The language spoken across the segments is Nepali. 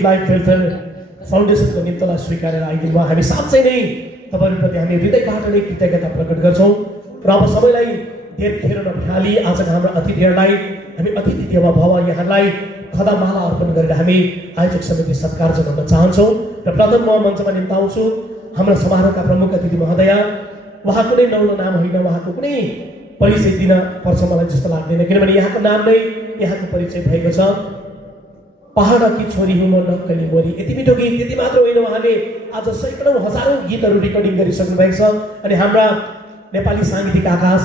लिभ लाइफ वेलफेयर फाउन्डेसनको निम्तलाई स्वीकारेर आइदिनु भयो। हामी साँच्चै नै तपाईँहरूप्रति हामी हृदयबाट नै कृतज्ञता प्रकट गर्छौँ र अब सबैलाई धेर खेर नफाली आजका हाम्रा अतिथिहरूलाई हामी अतिथि देव भव यहाँलाई खदामाला अर्पण गरेर हामी आयोजक समिति सत्कार जनाउन चाहन्छौँ र प्रथम म मञ्चमा निम्ताउँछु हाम्रो समारोहका प्रमुख अतिथि महोदय। उहाँ कुनै नौलो नाम होइन, उहाँको कुनै परिचय दिन पर्छ मलाई जस्तो लाग्दैन, किनभने यहाँको नाम नै यहाँको परिचय भएको छ। पहाडकी छोरी हुँ म नक्कली मोरी, यति मिठो गीत त्यति मात्र होइन, उहाँले आज सैकडौँ हजारौँ गीतहरू रेकर्डिङ गरिसक्नु भएको छ। अनि हाम्रा नेपाली साङ्गीतिक आकाश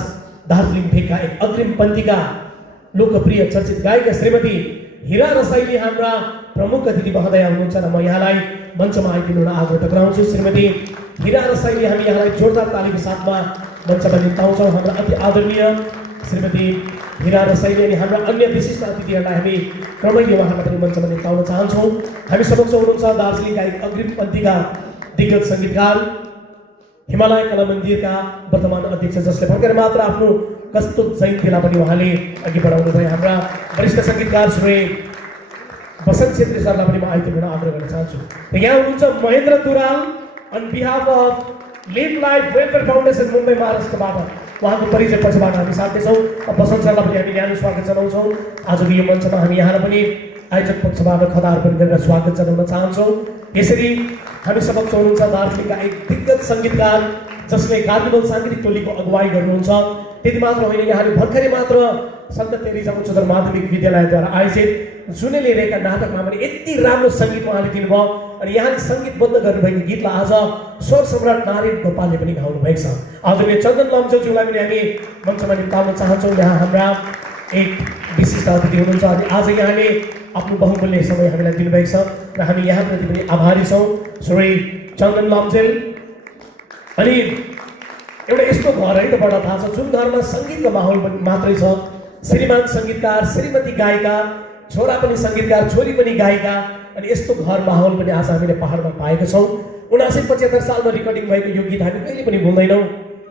दार्जिलिङ भेगका एक अग्रिम पन्थीका लोकप्रिय चर्चित गायिका श्रीमती हिरा रसाइली हाम्रा प्रमुख अतिथि महोदय हुनुहुन्छ र म यहाँलाई मञ्चमा आइदिनु आग्रह टक्राउँछु। श्रीमती हिरा रसाइली हामी यहाँलाई जोरदार तालीको साथमा मञ्चमा निम्ताउँछौँ। हाम्रा अति आदरणीय श्रीमती हिरा रसाइली अनि हाम्रा अन्य विशिष्ट अतिथिहरूलाई हामी क्रमैले उहाँलाई पनि मञ्चमा निम्ताउन चाहन्छौँ। हामी समक्ष हुनुहुन्छ दार्जिलिङका एक अग्रिम पन्थीका दिग्गज सङ्गीतकार हिमालय कला मन्दिरका वर्तमान अध्यक्ष, जसले भर्खर मात्र आफ्नो कस्तुत जयन्तीलाई पनि उहाँले अघि बढाउनु भयो, हाम्रा वरिष्ठ सङ्गीतकार श्री बसन्त छेत्री सरलाई पनि म आइदिनु आग्रह गर्न चाहन्छु। र यहाँ हुनुहुन्छ Mahendra Dural on behalf of Live Life Welfare Foundation Mumbai महाराष्ट्रबाट, उहाँको परिचय पछिबाट हामी साट्नेछौँ। बसन्त सरलाई पनि हामी न्यानो स्वागत जनाउँछौँ। आजको यो मञ्चमा हामी यहाँलाई पनि आयोजक पक्षबाट खदा अर्पण गरेर स्वागत जनाउन चाहन्छौँ। यसरी हामी समक्ष हुनुहुन्छ दार्जिलिङका एक दिग्गज सङ्गीतकार जसले कार्निभल साङ्गीतिक टोलीको अगुवाई गर्नुहुन्छ। त्यति मात्र होइन, यहाँले भर्खरै मात्र सन्त तेरेजा उच्चतर माध्यमिक विद्यालयद्वारा आयोजित जुनेले रेका नाटकमा पनि यति राम्रो सङ्गीत उहाँले दिनुभयो अनि यहाँले सङ्गीतबद्ध गर्नुभएको गीतलाई आज स्वर सम्राट नारायण गोपालले पनि गाउनु भएको छ। आदरणीय चन्दन लम्चौज्यूलाई पनि हामी मञ्चमा निम्ताउन चाहन्छौँ। यहाँ हाम्रा एक विशिष्ट अतिथि हुनुहुन्छ अनि आज यहाँले आफ्नो बहुमूल्य समय हामीलाई दिनुभएको छ र हामी यहाँप्रति पनि आभारी छौँ श्री चन्दन लम्चेल। अनि एउटा यस्तो घर है त बडा थाहा छ जुन घरमा सङ्गीतको माहौल मात्रै छ, श्रीमान सङ्गीतकार, श्रीमती गायिका, छोरा पनि सङ्गीतकार, छोरी पनि गायिका, अनि यस्तो घर माहौल पनि आज हामीले पहाडमा पाएका छौँ। 1975 सालमा रेकर्डिङ भएको यो गीत हामी कहिले पनि भुल्दैनौँ,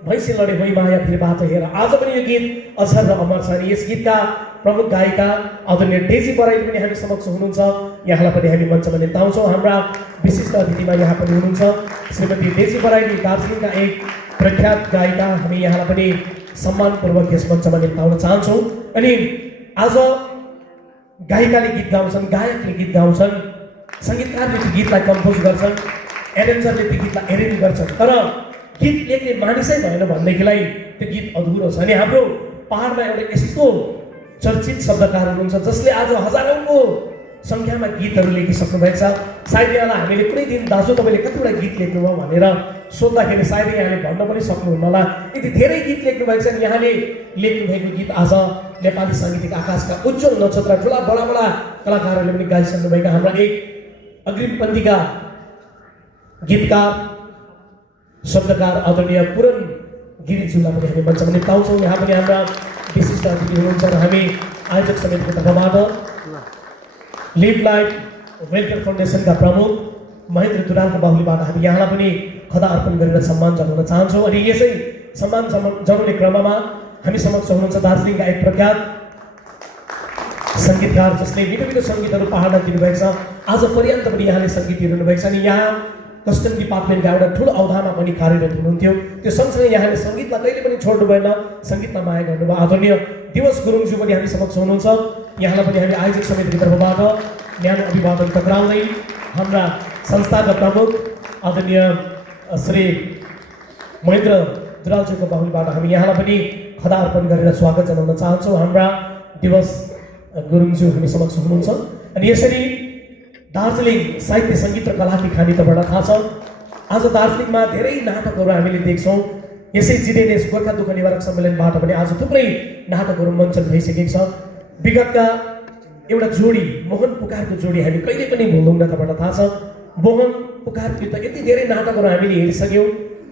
भैँसी लडे होइ माया फिर बात हेर। आज पनि यो गीत अझर र अमर छ अनि यस गीतका प्रमुख गायिका आदरणीय डेजी बराइली पनि हामी समक्ष हुनुहुन्छ। यहाँलाई पनि हामी मञ्चमा निम्ताउँछौँ। हाम्रा विशिष्ट अतिथिमा यहाँ पनि हुनुहुन्छ श्रीमती डेजी बराइली, दार्जिलिङका एक प्रख्यात गायिका, हामी यहाँलाई पनि सम्मानपूर्वक यस मञ्चमा निम्ताउन चाहन्छौँ। अनि आज गायिकाले गीत गाउँछन्, गायकले गीत गाउँछन्, सङ्गीतकारले त्यो गीतलाई कम्पोज गर्छन्, एरेन्जरले त्यो गीतलाई एरेन्ज गर्छन्, तर गीत लेख्ने मानिसै भएन भनेदेखिलाई त्यो गीत अधुरो छ। अनि हाम्रो पहाडमा एउटा यस्तो चर्चित शब्दकार हुनुहुन्छ जसले आज हजारौँको सङ्ख्यामा गीतहरू लेखिसक्नु भएको छ। सायद यहाँलाई हामीले कुनै दिन दाजु तपाईँले कतिवटा गीत लेख्नुभयो भनेर सोद्धाखेरि सायद यहाँले भन्न पनि सक्नुहुन्न होला, यति धेरै गीत लेख्नु भएको छ। अनि यहाँले लेख्नुभएको गीत आज नेपाली साङ्गीतिक आकाशका उज्जवल नक्षत्र ठुला बडा बडा कलाकारहरूले पनि गाइसक्नुभएका हाम्रा एक अग्रिम पन्थीका गीतकार शब्दकार आदरणीय पुरन गिरिज्यूलाई पनि हामी मञ्चमा निम्ताउँछौँ। यहाँ पनि हाम्रा विशिष्ट अतिथि हुनुहुन्छ र हामी आयोजक समितिको तर्फबाट लिभ लाइफ वेलफेयर फाउन्डेसनका प्रमुख महेन्द्र दुरालको बाहुलीबाट हामी यहाँलाई पनि खदा अर्पण गरेर सम्मान जनाउन चाहन्छौँ। अनि यसै सम्मान जनाउने क्रममा हामी समक्ष हुनुहुन्छ दार्जिलिङका एक प्रख्यात सङ्गीतकार जसले मिठो मिठो सङ्गीतहरू पहाडमा दिनुभएको छ। आज पर्यन्त पनि यहाँले सङ्गीत दिनुभएको छ अनि यहाँ कस्टम डिपार्टमेन्टका एउटा ठुलो अवधानमा पनि कार्यरत हुनुहुन्थ्यो। त्यो सँगसँगै यहाँले सङ्गीतलाई कहिले पनि छोड्नु भएन, सङ्गीतमा माया गर्नुभयो। आदरणीय दिवस गुरुङज्यू पनि हामी समक्ष हुनुहुन्छ। यहाँलाई पनि हामी आयोजक समितिको तर्फबाट न्यानो अभिवादन टक्राउँदै हाम्रा संस्थाका प्रमुख आदरणीय श्री महेन्द्र दुरालज्यूको बाहुलीबाट हामी यहाँलाई पनि खदा अर्पण गरेर स्वागत जनाउन चाहन्छौँ। हाम्रा दिवस गुरुङज्यू हामी समक्ष हुनुहुन्छ। अनि यसरी दार्जिलिङ साहित्य सङ्गीत र कलाकी खानी त बडा थाहा छ। आज दार्जिलिङमा धेरै नाटकहरू हामीले देख्छौँ। यसै जिडिएनएस गोर्खा दुःख निवारक सम्मेलनबाट पनि आज थुप्रै नाटकहरू मञ्चन भइसकेको छ। विगतका एउटा जोडी मोहन पुकारको जोडी हामी कहिले पनि भुल्दैनौँ, तपाईँलाई थाहा छ। मोहन पुकारको त यति धेरै नाटकहरू हामीले हेरिसक्यौँ,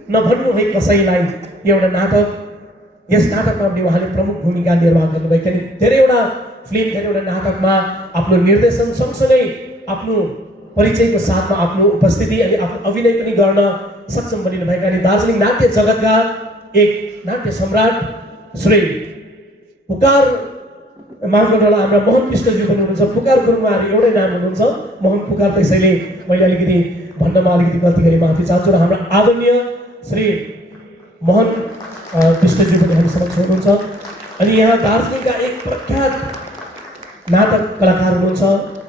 नभन्नु है कसैलाई एउटा नाटक। यस नाटकमा पनि उहाँले प्रमुख भूमिका निर्वाह गर्नुभएको थियो। धेरैवटा फिल्म, धेरैवटा नाटकमा आफ्नो निर्देशन सँगसँगै आफ्नो परिचयको साथमा आफ्नो उपस्थिति अनि आफ्नो अभिनय पनि गर्न सक्षम बनिनुभएका अनि दार्जिलिङ नाट्य जगतका एक नाट्य सम्राट श्री पुकार माफ गर्नु होला हाम्रा मोहन विष्टज्यू पनि हुनुहुन्छ, पुकार गुरुङ उहाँहरू एउटै नाम हुनुहुन्छ मोहन पुकार, त्यसैले मैले अलिकति भन्नमा अलिकति गल्ती गरी माफी चाहन्छु। र हाम्रा आदरणीय श्री मोहन विष्टज्यू पनि हामी समक्ष हुनुहुन्छ। अनि यहाँ दार्जिलिङका एक प्रख्यात नाटक कलाकार हुनुहुन्छ,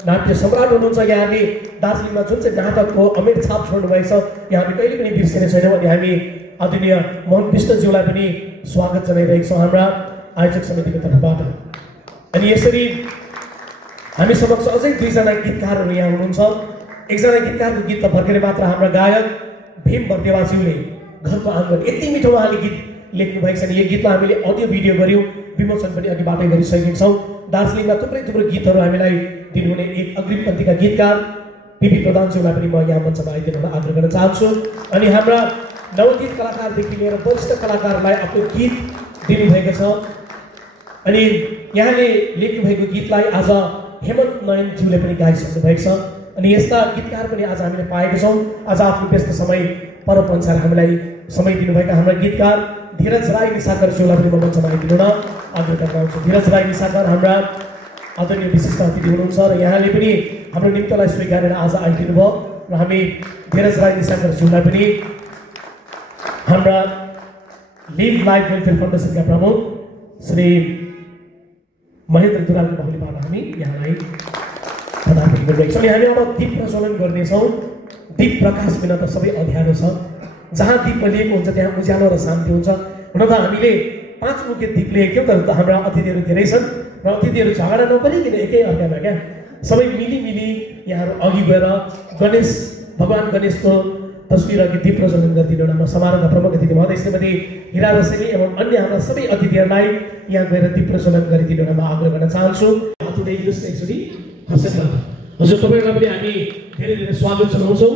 नाट्य सम्राट हुनुहुन्छ। यहाँले दार्जिलिङमा जुन चाहिँ नाटकको अमेर छाप छोड्नु भएको छ यहाँ हामी कहिले पनि बिर्सिने छैनौँ। अनि हामी आदरणीय मोहन विष्टज्यूलाई पनि स्वागत जनाइरहेका छौँ हाम्रा आयोजक समितिको तर्फबाट। अनि यसरी हामी समक्ष अझै दुईजना गीतकारहरू यहाँ हुनुहुन्छ। एकजना गीतकारको गीत त भर्खरै मात्र हाम्रा गायक भीम बर्देवाज्यूले घरको आँगन यति मिठो उहाँले गीत लेख्नु भएको छ। यो गीतमा हामीले अडियो भिडियो गऱ्यौँ, विमोचन पनि अघिबाटै गरिसकेका छौँ। दार्जिलिङमा थुप्रै गीतहरू हामीलाई दिनुहुने एक अग्रिमपन्थीका गीतकार पिपी प्रधानज्यूलाई पनि म यहाँ मञ्चमा आइदिन आग्रह गर्न चाहन्छु। अनि हाम्रा नवगीत कलाकारदेखि लिएर वरिष्ठ कलाकारलाई आफ्नो गीत दिनुभएको छ। अनि यहाँले लेख्नुभएको गीतलाई आज हेमन्त नयनज्यूले पनि गाइसक्नु भएको छ। अनि यस्ता गीतकार पनि आज हामीले पाएका छौँ। आज आफ्नो व्यस्त समय परब अनुसार हामीलाई समय दिनुभएका हाम्रा गीतकार धीरज राई निसाकरज्यूलाई पनि म मञ्चमा आइदिनु न आग्रह गर्न चाहन्छु। धीरज राई निसाकर हाम्रा आदरणीय विशिष्ट अतिथि हुनुहुन्छ र यहाँले पनि हाम्रो निम्तलाई स्वीकारेर आज आइदिनु भयो। र हामी धीरज राई निसाकरज्यूलाई पनि हाम्रा लिभ लाइफ वेलफेयर फाउन्डेसनका प्रमुख श्री महेन्द्र दुरालको बाहुलीबाट हामी यहाँलाई पदार्पण गरिरहेका छौँ। हामी अब दीप प्रज्वलन गर्नेछौँ। दीप प्रकाश बिना त सबै अँध्यारो छ। जहाँ दीप बलिएको हुन्छ त्यहाँ उज्यालो र शान्ति हुन्छ। हुन त हामीले 5 मुखे दीप लिएका थियौँ, तर हाम्रा अतिथिहरू धेरै छन् र अतिथिहरू झगडा नपरिकन एकै अर्कामा क्या सबै मिली यहाँहरू अघि गएर भगवान् गणेशको तस्बिर अघि दीप प्रज्वलन गरिदिनु न। म समारोहका प्रमुख अतिथि महोदय श्रीमती हिरा रसेली एवं अन्य हाम्रा सबै अतिथिहरूलाई यहाँ गएर दीप प्रज्वलन गरिदिनु न म आग्रह गर्न चाहन्छु। हजुर तपाईँहरूलाई पनि हामी धेरै धेरै स्वागत जनाउँछौँ।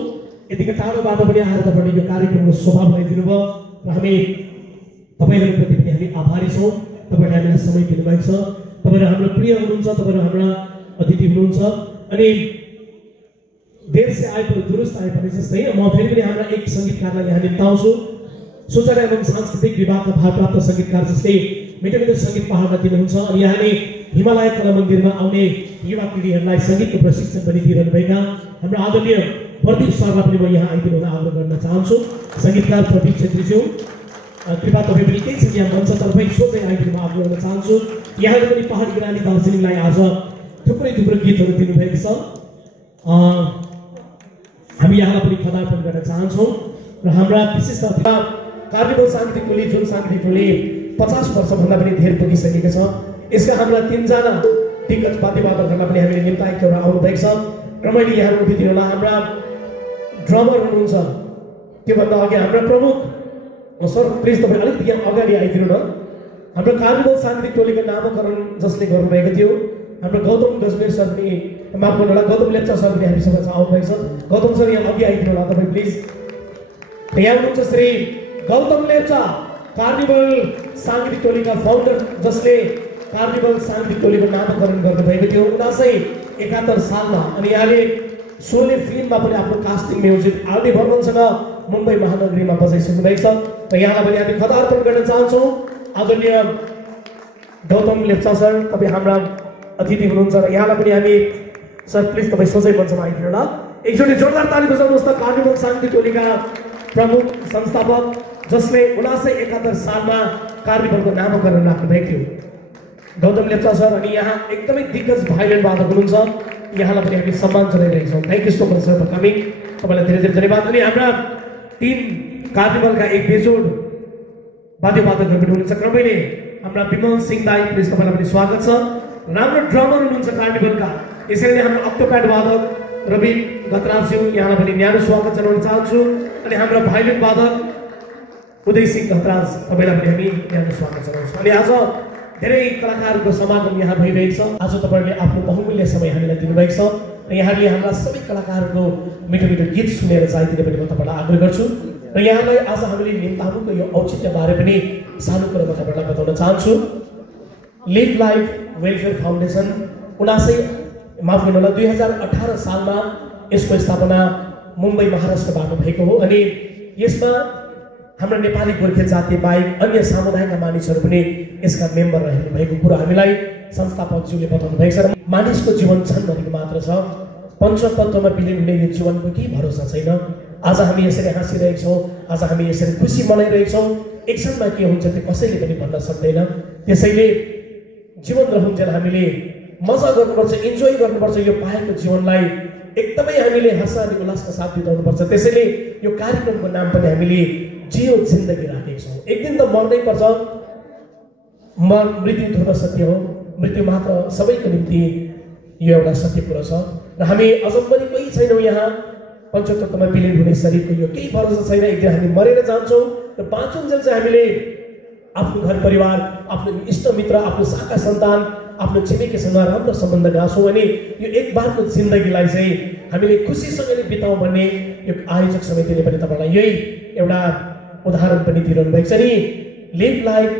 यतिका टाढोबाट पनि आएर तपाईँले यो कार्यक्रमको शोभा बनाइदिनु भयो र हामी तपाईँहरूप्रति पनि हामी आभारी छौँ। तपाईँले हामीलाई समय दिनुभएको छ। तपाईँहरू हाम्रो प्रिय हुनुहुन्छ, तपाईँहरू हाम्रा अतिथि हुनुहुन्छ। अनि देर से आए पर दुरुस्त आए भने जस्तै म फेरि पनि हाम्रा एक सङ्गीतकारलाई यहाँ निम्ताउँछु। सूचना एवं सांस्कृतिक विभागका भारप्राप्त सङ्गीतकार जस्तै मिठो मिठो सङ्गीत पहाडमा दिनुहुन्छ। अनि यहाँले हिमालय कला मन्दिरमा आउने युवा पिँढीहरूलाई सङ्गीतको प्रशिक्षण पनि दिइरहनुभएका हाम्रा आदरणीय प्रदीप सरलाई पनि म यहाँ आइदिनु आग्रह गर्न चाहन्छु। सङ्गीतकार प्रदीप छेत्रीज्यू कृपा तपाईँ पनि केही छ यहाँ मञ्चतर्फै सोझै आइदिनु आग्रह गर्न चाहन्छु। यहाँले पनि पहाडी ग्रानी दार्जिलिङलाई आज थुप्रै गीतहरू दिनुभएको छ। हामी यहाँलाई पनि पदार्पण गर्न चाहन्छौँ। र हाम्रा विशिष्ट कार्निभल साङ्गीतिक टोली जुन साङ्गीतिक टोली 50 वर्षभन्दा पनि धेर पुगिसकेको छ। यसका हाम्रा 3 जना दिग्गज वाद्यवादकहरूलाई पनि हामीले निम्ताएको एउटा आउनुभएको छ। र मैले यहाँ उठिदिनु होला हाम्रा ड्रमर हुनुहुन्छ, त्योभन्दा अघि हाम्रा प्रमुख सर प्लिज तपाईँ अलिकति यहाँ अगाडि आइदिनु न। हाम्रो कार्निभल साङ्गीतिक टोलीको नामकरण जसले गर्नुभएको थियो हाम्रो गौतम गजमेर सर पनि माफ गर्नु होला, गौतम लेप्चा सर पनि हामीसँग आउनुभएको छ। गौतम सर यहाँ अघि आइदिनु होला तपाईँ प्लिज। यहाँ हुनुहुन्छ श्री गौतम लेप्चा, कार्निभल साङ्गीतिक टोलीका फाउन्डर जसले कार्निभल साङ्गीतिक टोलीको नामकरण गर्नुभएको थियो 1971 सालमा। अनि यहाँले सोले फिल्ममा पनि आफ्नो कास्टिङ म्युजिक आरडी बर्मनसँग मुम्बई महानगरीमा बजाइसक्नु भएको छ। र यहाँलाई पनि हामी पदार्पण गर्न चाहन्छौँ। आदरणीय गौतम लेप्चा सर तपाईँ हाम्रा अतिथि हुनुहुन्छ र यहाँलाई पनि हामी सर प्लिज तपाईँ सोझै मञ्चमा आइदिनु होला। एकचोटि जोरदार ताली बजाउनुहोस् त कार्निभल साङ्गीतिक टोलीका प्रमुख संस्थापक जसले 1971 सालमा कार्निभलको नामकरण राख्नुभएको थियो गौतम लेप्चा सर। अनि यहाँ एकदमै दिग्गज भाइलिन वादक हुनुहुन्छ, यहाँलाई पनि हामी सम्मान जनाइरहेका छौँ। Thank you so much sir for coming, तपाईँलाई धेरै धेरै धन्यवाद। अनि हाम्रा 3 कार्निभलका एक बेजोड वाद्यवादकहरू पनि हुनुहुन्छ। क्रमैले हाम्रा विमल सिंह दाई प्लिज तपाईँलाई पनि स्वागत छ। राम्रो ड्रमर हुनुहुन्छ कार्निभलका, यसरी नै हाम्रो अक्टोप्याड वादक रवि गतराज्यू यहाँलाई पनि न्यानो स्वागत जनाउन चाहन्छु। अनि हाम्रो भाइलिन वादक उदय सिंह गतराज तपाईँलाई पनि हामी न्यानो स्वागत जनाउँछौँ। अनि आज धेरै कलाकारहरूको समागम यहाँ भइरहेको छ। आज तपाईँहरूले आफ्नो बहुमूल्य समय हामीलाई दिनुभएको छ र यहाँले हाम्रा सबै कलाकारहरूको मिठो मिठो गीत सुनेर जाइदिने पनि म तपाईँलाई आग्रह गर्छु। र यहाँलाई आज हामीले निम्तामुको यो औचित्यबारे पनि सानो कुरो म तपाईँलाई बताउन चाहन्छु। लिभ लाइफ वेलफेयर फाउन्डेसन 2018 सालमा यसको स्थापना मुम्बई महाराष्ट्रबाट भएको हो। अनि यसमा हाम्रो नेपाली गोर्खे जाति बाहेक अन्य समुदायका मानिसहरू पनि यसका मेम्बर रहेको भएको कुरो हामीलाई संस्थापकज्यूले बताउनु भएको छ। मानिसको जीवन क्षणभरिको मात्र छ, पञ्चतत्त्वमा विलिन हुने यो जीवनको केही भरोसा छैन। आज हामी यसरी हाँसिरहेका छौँ, आज हामी यसरी खुसी मनाइरहेका छौँ, एक क्षणमा के हुन्छ त्यो कसैले पनि भन्न सक्दैन। त्यसैले जीवन रहुन्जेल हामीले मजा गर्नुपर्छ, इन्जोय गर्नुपर्छ, यो पाएको जीवनलाई एकदमै हामीले हर्ष अनि उल्लासका साथ बिताउनुपर्छ। त्यसैले यो कार्यक्रमको नाम पनि हामीले जियो जिन्दगी राखेका छौँ। एक दिन त मर्नै पर्छ, मृत्यु ध्रुव सत्य हो, मृत्यु मात्र सबैको निम्ति यो एउटा सत्य कुरो छ। र हामी अझ पनि कोही छैनौँ यहाँ पञ्चतत्त्वमा विलिन हुने शरीरको यो केही भरोसा छैन। एक दिन हामी मरेर जान्छौँ र बाँचुन्जेल चाहिँ हामीले आफ्नो घर परिवार, आफ्नो इष्टमित्र, आफ्नो शाखा सन्तान, आफ्नो छिमेकीसँग राम्रो सम्बन्ध गाँछौँ अनि यो एक बारको जिन्दगीलाई चाहिँ हामीले खुसीसँगले बिताउँ भन्ने यो आयोजक समितिले पनि तपाईँलाई यही एउटा उदाहरण पनि दिइरहनु भएको छ। नि Live Life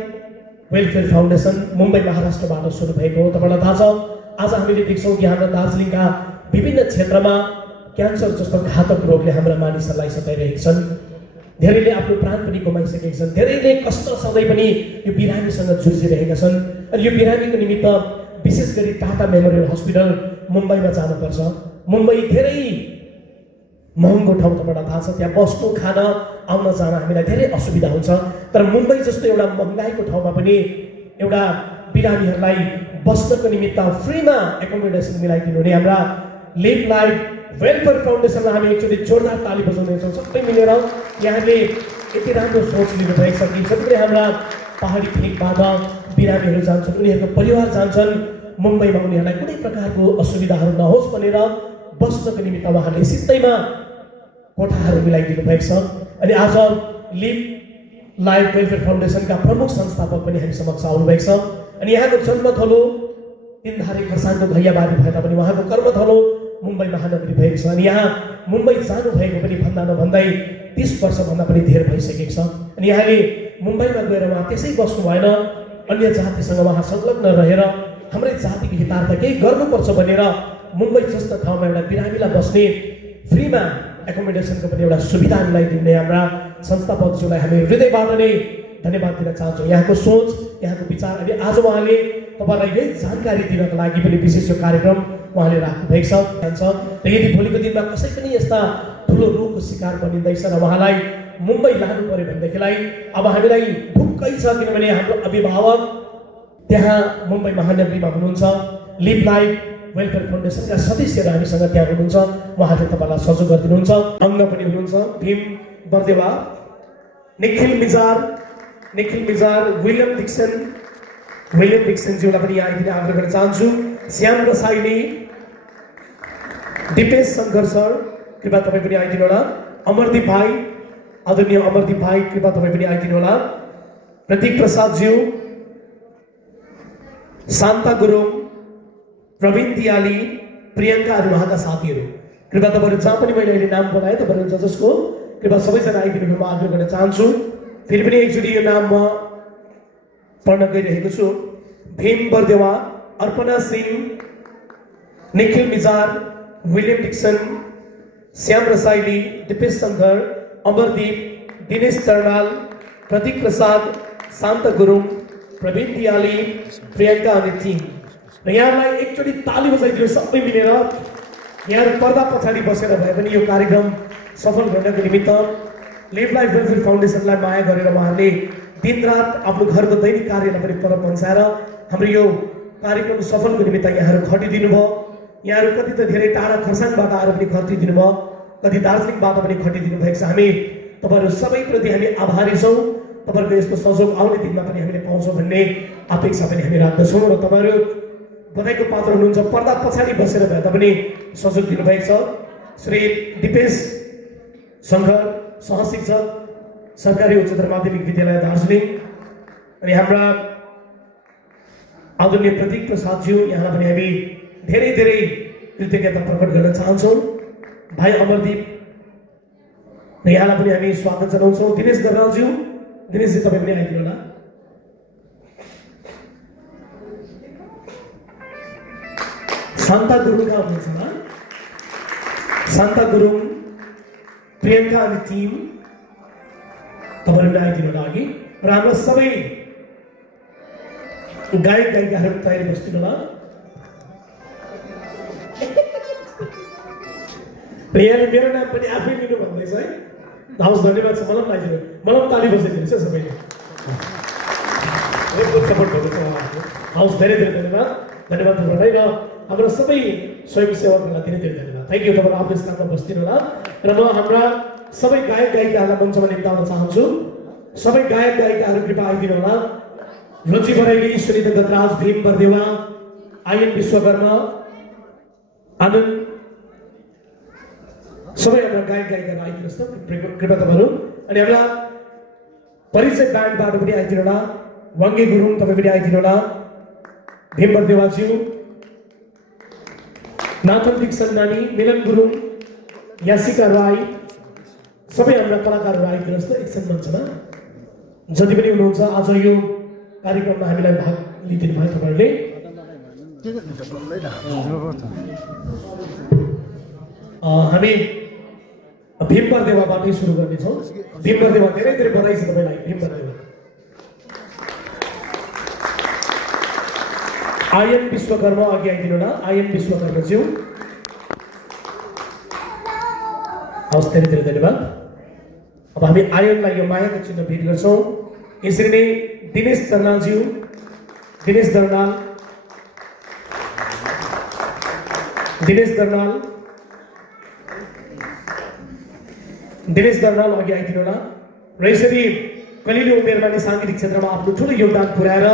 Welfare Foundation Mumbai महाराष्ट्रबाट सुरु भएको हो। तपाईँलाई थाहा छ आज हामीले देख्छौँ कि हाम्रा दार्जिलिङका विभिन्न क्षेत्रमा क्यान्सर जस्तो घातक रोगले हाम्रा मानिसहरूलाई सताइरहेका छन्। धेरैले आफ्नो प्राण पनि गुमाइसकेका छन्, धेरैले कष्ट सधैँ पनि यो बिरामीसँग जुझिरहेका छन्। अनि यो बिरामीको निमित्त विशेष गरी टाटा मेमोरियल हस्पिटल मुम्बईमा जानुपर्छ। मुम्बई धेरै महँगो ठाउँ, तपाईँलाई थाहा छ, त्यहाँ बस्नु खान आउन जान हामीलाई धेरै असुविधा हुन्छ। तर मुम्बई जस्तो एउटा महँगाईको ठाउँमा पनि एउटा बिरामीहरूलाई बस्नको निमित्त फ्रीमा एकोमोडेसन मिलाइदिनु हुने हाम्रा लिभ लाइफ वेलफेयर फाउन्डेसनलाई हामी एकचोटि जोरदार ताली बजाउनेछौँ। सबै मिलेर यहाँले यति राम्रो सोच लिनुभएको छ कि सबै हाम्रा पहाडी भेगबाट बिरामीहरू जान्छन्, उनीहरूको परिवार जान्छन् मुम्बईमा, उनीहरूलाई कुनै प्रकारको असुविधाहरू नहोस् भनेर बस्नको निमित्त उहाँहरूले सिधैमा कोठाहरू मिलाइदिनु भएको छ। अनि आज लिभ लाइफ वेलफेयर फाउन्डेसनका प्रमुख संस्थापक पनि हामी समक्ष आउनुभएको छ। अनि यहाँको जन्मथलो तिनधारे खरसाङको घैयाबारी भए तापनि उहाँको कर्मथलो मुम्बई महानगरी भएको छ। अनि यहाँ मुम्बई जानुभएको पनि भन्दा नभन्दै 30 वर्षभन्दा पनि धेर भइसकेको छ। अनि यहाँले मुम्बईमा गएर उहाँ त्यसै बस्नु भएन, अन्य जातिसँग उहाँ संलग्न रहेर हाम्रै जातिको हितार्थ केही गर्नुपर्छ भनेर मुम्बई जस्तो ठाउँमा एउटा बिरामीलाई बस्ने फ्रीमा एकोमोडेसनको पनि एउटा सुविधा मिलाइदिने हाम्रा संस्थापकज्यूलाई हामी हृदयबाट नै धन्यवाद दिन चाहन्छौँ। यहाँको सोच, यहाँको विचार, अनि आज उहाँले तपाईँलाई यही जानकारी दिनको लागि पनि विशेष यो कार्यक्रम उहाँले राख्नु भएको छ। र यदि भोलिको दिनमा कसै पनि यस्ता ठुलो रोगको शिकार बनिँदैछ र उहाँलाई मुम्बई लानु पर्यो भनेदेखिलाई अब हामीलाई ढुक्कै छ, किनभने हाम्रो अभिभावक त्यहाँ मुम्बई महानगरीमा हुनुहुन्छ। लिभ लाइफ वेलफेयर फाउन्डेसनका सदस्यहरू हामीसँग त्यहाँ हुनुहुन्छ, उहाँले तपाईँलाई सहयोग गरिदिनुहुन्छ। अङ्ग पनि हुनुहुन्छ भीम बर्देवा, निखिल मिजार, विलियम डिक्सनज्यूलाई पनि यहाँ आइदिने आग्रह गर्न चाहन्छु। श्याम रसाइली, दिपेश शङ्कर सर, कृपया तपाईँ पनि आइदिनु होला। अमरदीप भाइ, आदरणीय अमरदीप भाइ, कृपया तपाईँ पनि आइदिनु होला। प्रतीक प्रसादज्यू, शान्ता गुरुङ, प्रवीण दियाली, प्रियङ्का अनि उहाँका साथीहरू, कृपया तपाईँहरू जहाँ पनि मैले अहिले नाम बोलाएँ तपाईँहरू जसको कृपया सबैजना आइदिनु म आग्रह गर्न चाहन्छु। फेरि पनि एकचोटि यो नाम म पढ्न गइरहेको छु। भीम बर्देवा, अर्पणा सिंह, निखिल मिजार, विलियम डिक्सन, श्याम रसाइली, दिपेश शङ्कर, अमरदीप, दिनेश तरनाल, प्रतीक प्रसाद, शान्त गुरुङ, प्रवीण दियाली, प्रियङ्का अनि टिम। र यहाँलाई एकचोटि ताली बजाइदिनु सबै मिलेर। यहाँहरू पर्दा पछाडि बसेर भए पनि यो कार्यक्रम सफल गर्नको निमित्त लिभ लाइफ वेलफेयर फाउन्डेसनलाई माया गरेर उहाँहरूले दिनरात आफ्नो घरको दैनिक कार्यलाई पनि पर पन्साएर हाम्रो यो कार्यक्रम सफलको निमित्त यहाँहरू खटिदिनु भयो। यहाँहरू कति त धेरै टाढा खरसाङबाट आएर पनि खटिदिनु भयो, कति दार्जिलिङबाट पनि खटिदिनु भएको छ। हामी तपाईँहरू सबैप्रति हामी आभारी छौँ। तपाईँहरूको यस्तो सहयोग आउने दिनमा पनि हामीले पाउँछौँ भन्ने अपेक्षा पनि हामी राख्दछौँ। र तपाईँहरू बधाईको पात्र हुनुहुन्छ, पर्दा पछाडि बसेर भए तापनि सहयोग दिनुभएको छ। श्री दिपेश शङ्कर, सहशिक्षक, सरकारी उच्चतर माध्यमिक विद्यालय दार्जिलिङ। अनि हाम्रा आदरणीय प्रतीक प्रसादज्यू, यहाँलाई पनि हामी धेरै धेरै कृतज्ञता प्रकट गर्न चाहन्छौँ। भाइ अमरदीप, यहाँलाई पनि हामी स्वागत जनाउँछौँ। दिनेश दर्नालज्यू, दिनेशजी तपाईँ पनि आइदिनु होला। शान्ता गुरुङ कहाँ हुनुहुन्छ? शान्ता गुरुङ, प्रियङ्का अनि टिम, तपाईहरु आइदिनु लागि र हाम्रो सबै गायक गायिकाहरु तयारी बस्दिनु होला। प्रियाले मेरो नाम पनि आफै लिनु भन्दैछ है। हवस् धन्यवाद छ। मलाई पनि लागिदिनु। मलाई पनि ताली बजाइदिनुहोस् है सबैले। एकदम सपोर्ट गर्दैछ उहाँहरुको। हवस् धेरै धेरै धन्यवाद। धन्यवाद तपाईलाई र हाम्रो सबै स्वयंसेवकहरुलाई धेरै धेरै धन्यवाद। Thank you. तपाईहरु आफ्नो स्थानमा बस्दिनु होला र म हाम्रा सबै गायक गायिकाहरुलाई मञ्चमा निम्ताउन चाहन्छु। सबै गायक गायिकाहरु कृपया आइदिनु होला। रोजी बराइली, सुनिता गतराज, भीम बर्देवा, आयन विश्वकर्मा, आनन्द सबै हाम्रा गायक गायिकाहरु आइदिनुहोस् न कृपया तपाईहरु। अनि हाम्रा परिचय ब्यान्डबाट पनि आइदिनु होला। वाङ्गे गुरुङ तपाई पनि आइदिनु होला। भीम बर्देवाज्यू, नाथन दीक्षण नानी, मिलन गुरुङ, यासिका राई सबै हाम्रा कलाकारहरु आइदिनुहोस् न एकछिन मञ्चमा। जति पनि हुनुहुन्छ आज यो कार्यक्रममा हामीलाई भाग लिदिनु भयो तपाईहरुले। हामी भीम बर्देवाबाटै सुरु गर्नेछौँ। भीम बर्देवा धेरै धेरै बधाई छ तपाईलाई। भीम बर्देवा, आयन विश्वकर्मा अघि आइदिनु होला। आयन विश्वकर्माज्यू, हवस् धेरै धेरै धन्यवाद। अब हामी आयनलाई यो मायाको चिन्ह भेट गर्छौँ। यसरी नै दिनेश दर्नालज्यू, दिनेश दर्नाल, दिनेश दर्नाल, दिनेश दर्नाल अघि आइदिनु होला। र यसरी कलिलो उमेरमा नै साङ्गीतिक क्षेत्रमा आफ्नो ठुलो योगदान पुर्याएर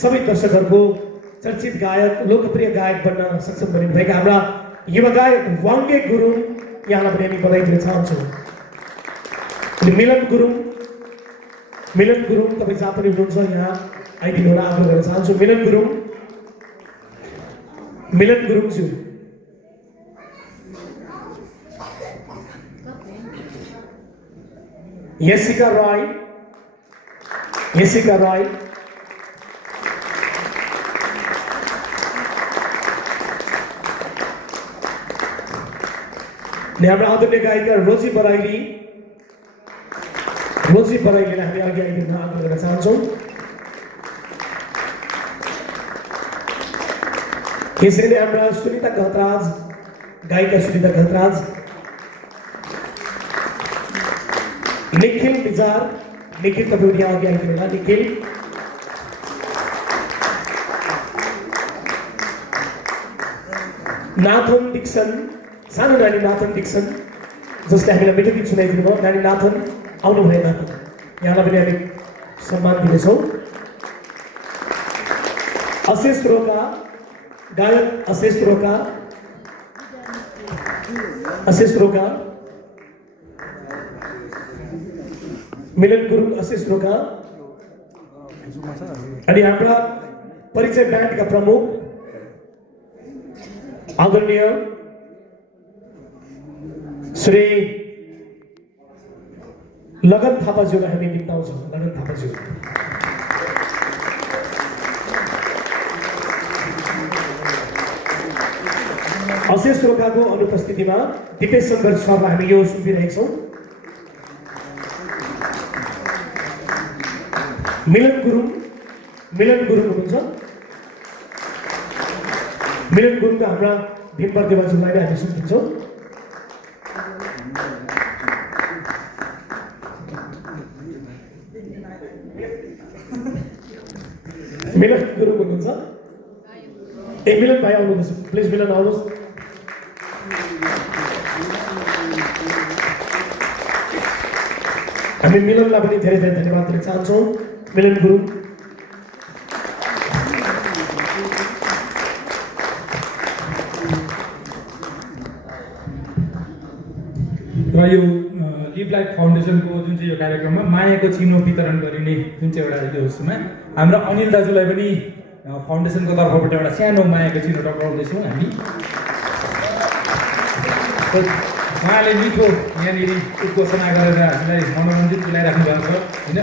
सबै दर्शकहरूको चर्चित गायक, लोकप्रिय गायक बन्न सक्षम बनिनुभएका हाम्रा युवा गायक वाङ्गे गुरुङ यहाँलाई पनि हामी बधाई दिन चाहन्छौँ। मिलन गुरुङ, मिलन गुरुङ तपाईँ जहाँ पनि हुनुहुन्छ यहाँ आइदिनु होला आग्रह गर्न चाहन्छु। मिलन गुरुङ, मिलन गुरुङज्यू, यसिका राय, यसिका राय, हाम्रा आदरणीय गायिका रोजी बराइली, रोजी बराइलीलाई हामी अघि आइदिन आग्रह गर्न चाहन्छौँ। यसरी नै हाम्रा सुनिता गतराज, गायिका सुनिता गतराज, निखिल निजार, निखिल तपाईँ यहाँ अघि आइदिनु होला। निखिल, नाथन दीक्षण, सानो नानी नाथन दीक्षण जसले हामीलाई मिठो गीत सुनाइदिनु भयो। नानी नाथन आउनु भयो। नाथन यहाँलाई पनि हामी सम्मान दिनेछौँ। अशेष रोका, गायक अशेष रोका, अशेष रोका, मिलन गुरुङ, अशेष रोका। अनि हाम्रा परिचय ब्यान्डका प्रमुख आदरणीय श्री लगन थापाज्यूलाई हामी निम्ताउँछौँ। लगन थापाज्यू, अशेष रोकाको अनुपस्थितिमा दिपेश शङ्कर सरलाई हामी यो सुनिरहेका छौँ। मिलन गुरुङ, मिलन गुरुङ हुनुहुन्छ। मिलन गुरुङका हाम्रा भीम बर्देवाज्यूलाई नै हामी सुनिदिन्छौँ। मिलन गुरुङ हुनुहुन्छ। ए मिलन भाइ आउनुहुन्छ, प्लिज मिलन आउनुहोस्। हामी मिलनलाई पनि धेरै धेरै धन्यवाद दिन चाहन्छौँ। मिलन गुरुङ, र यो लिभ लाइफ फाउन्डेसनको जुन चाहिँ यो कार्यक्रममा मायाको चिनो वितरण गरिने जुन चाहिँ एउटा यो उसमा हाम्रो अनिल दाजुलाई पनि फाउन्डेसनको तर्फबाट एउटा सानो मायाको चिनो टक्राउँदैछौँ हामी। उहाँले मिठो यहाँनिर उद्घोषणा गरेर हामीलाई मनोरञ्जित तुल्याइराख्नु भएको छ होइन।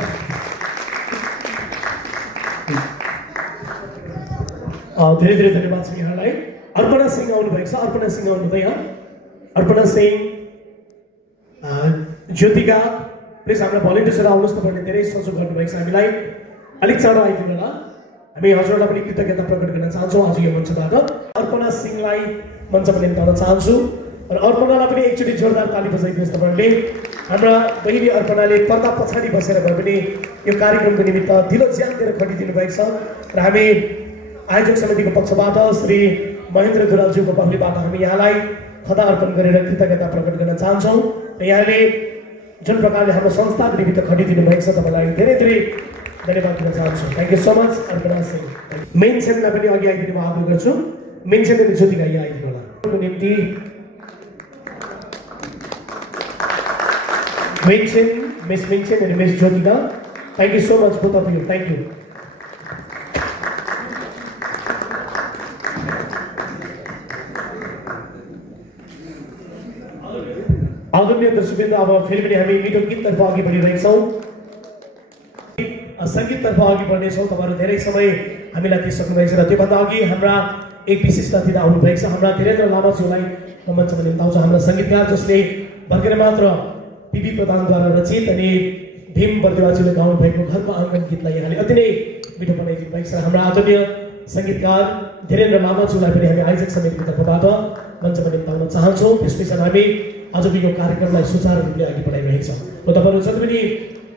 धेरै धेरै धन्यवाद छ यहाँलाई। अर्पणा सिंह आउनुभएको छ। अर्पणा सिंह आउनुभयो यहाँ। अर्पणा सिंह, ज्योतिका प्लिज हाम्रो भलिन्टियर्सहरू आउनुहोस्, तपाईँहरूले धेरै सहयोग गर्नुभएको छ हामीलाई। अलिक चाँडो आइदिनु होला। हामी हजुरहरूलाई पनि कृतज्ञता प्रकट गर्न चाहन्छौँ आज यो मञ्चबाट। अर्पणा सिंहलाई मञ्चमा निम्ताउन चाहन्छु र अर्पणालाई पनि एकचोटि जोरदार ताली बजाइदिनुहोस् तपाईँहरूले। हाम्रा बहिनी अर्पणाले पर्दा पछाडि बसेर भए पनि यो कार्यक्रमको निमित्त दिलो ज्यान दिएर खटिदिनु भएको छ र हामी आयोजक समितिको पक्षबाट श्री महेन्द्र दुरालज्यूको बहलीबाट हामी यहाँलाई खदा अर्पण गरेर कृतज्ञता प्रकट गर्न चाहन्छौँ र यहाँले जुन प्रकारले हाम्रो संस्थाको निमित्त खटिदिनु भएको छ तपाईँलाई धेरै धेरै धन्यवाद दिन चाहन्छु। Thank you so much Arpana Singh. मेन सेनलाई पनि अघि आइदिनु म आग्रह गर्छु। मेन सेन अनि ज्योतिका यहाँ आइदिनु होला निम्ति। Main miss mention and Miss Jyotika, thank you so much both of you. Thank you. आदरणीय दर्शकवृन्द, अब फेरि पनि हामी मिठो गीततर्फ अघि बढिरहेका छौँ, सङ्गीततर्फ अघि बढ्नेछौँ। तपाईँहरू धेरै समय हामीलाई दिइसक्नु भएको छ र त्योभन्दा अघि हाम्रा एक विशिष्ट अतिथि आउनुभएको छ। हाम्रा धीरेन्द्र लामाज्यूलाई मञ्चमा निम्ताउँछ। हाम्रा सङ्गीतकार जसले भर्खरै मात्र पीबी प्रधानद्वारा रचित अनि भीम बर्देवाज्यूले गाउनु भएको घरको आँगन गीतलाई यहाँले अति नै मिठो बनाइदिनु भएको छ। हाम्रा आदरणीय सङ्गीतकार धीरेन्द्र लामाज्यूलाई पनि हामी आयोजक समितिको तर्फबाट मञ्चमा निम्ताउन चाहन्छौँ। त्यसपछि हामी आजको यो कार्यक्रमलाई सुचारू रूपले अघि बढाइरहेको छौँ र तपाईँहरू जति पनि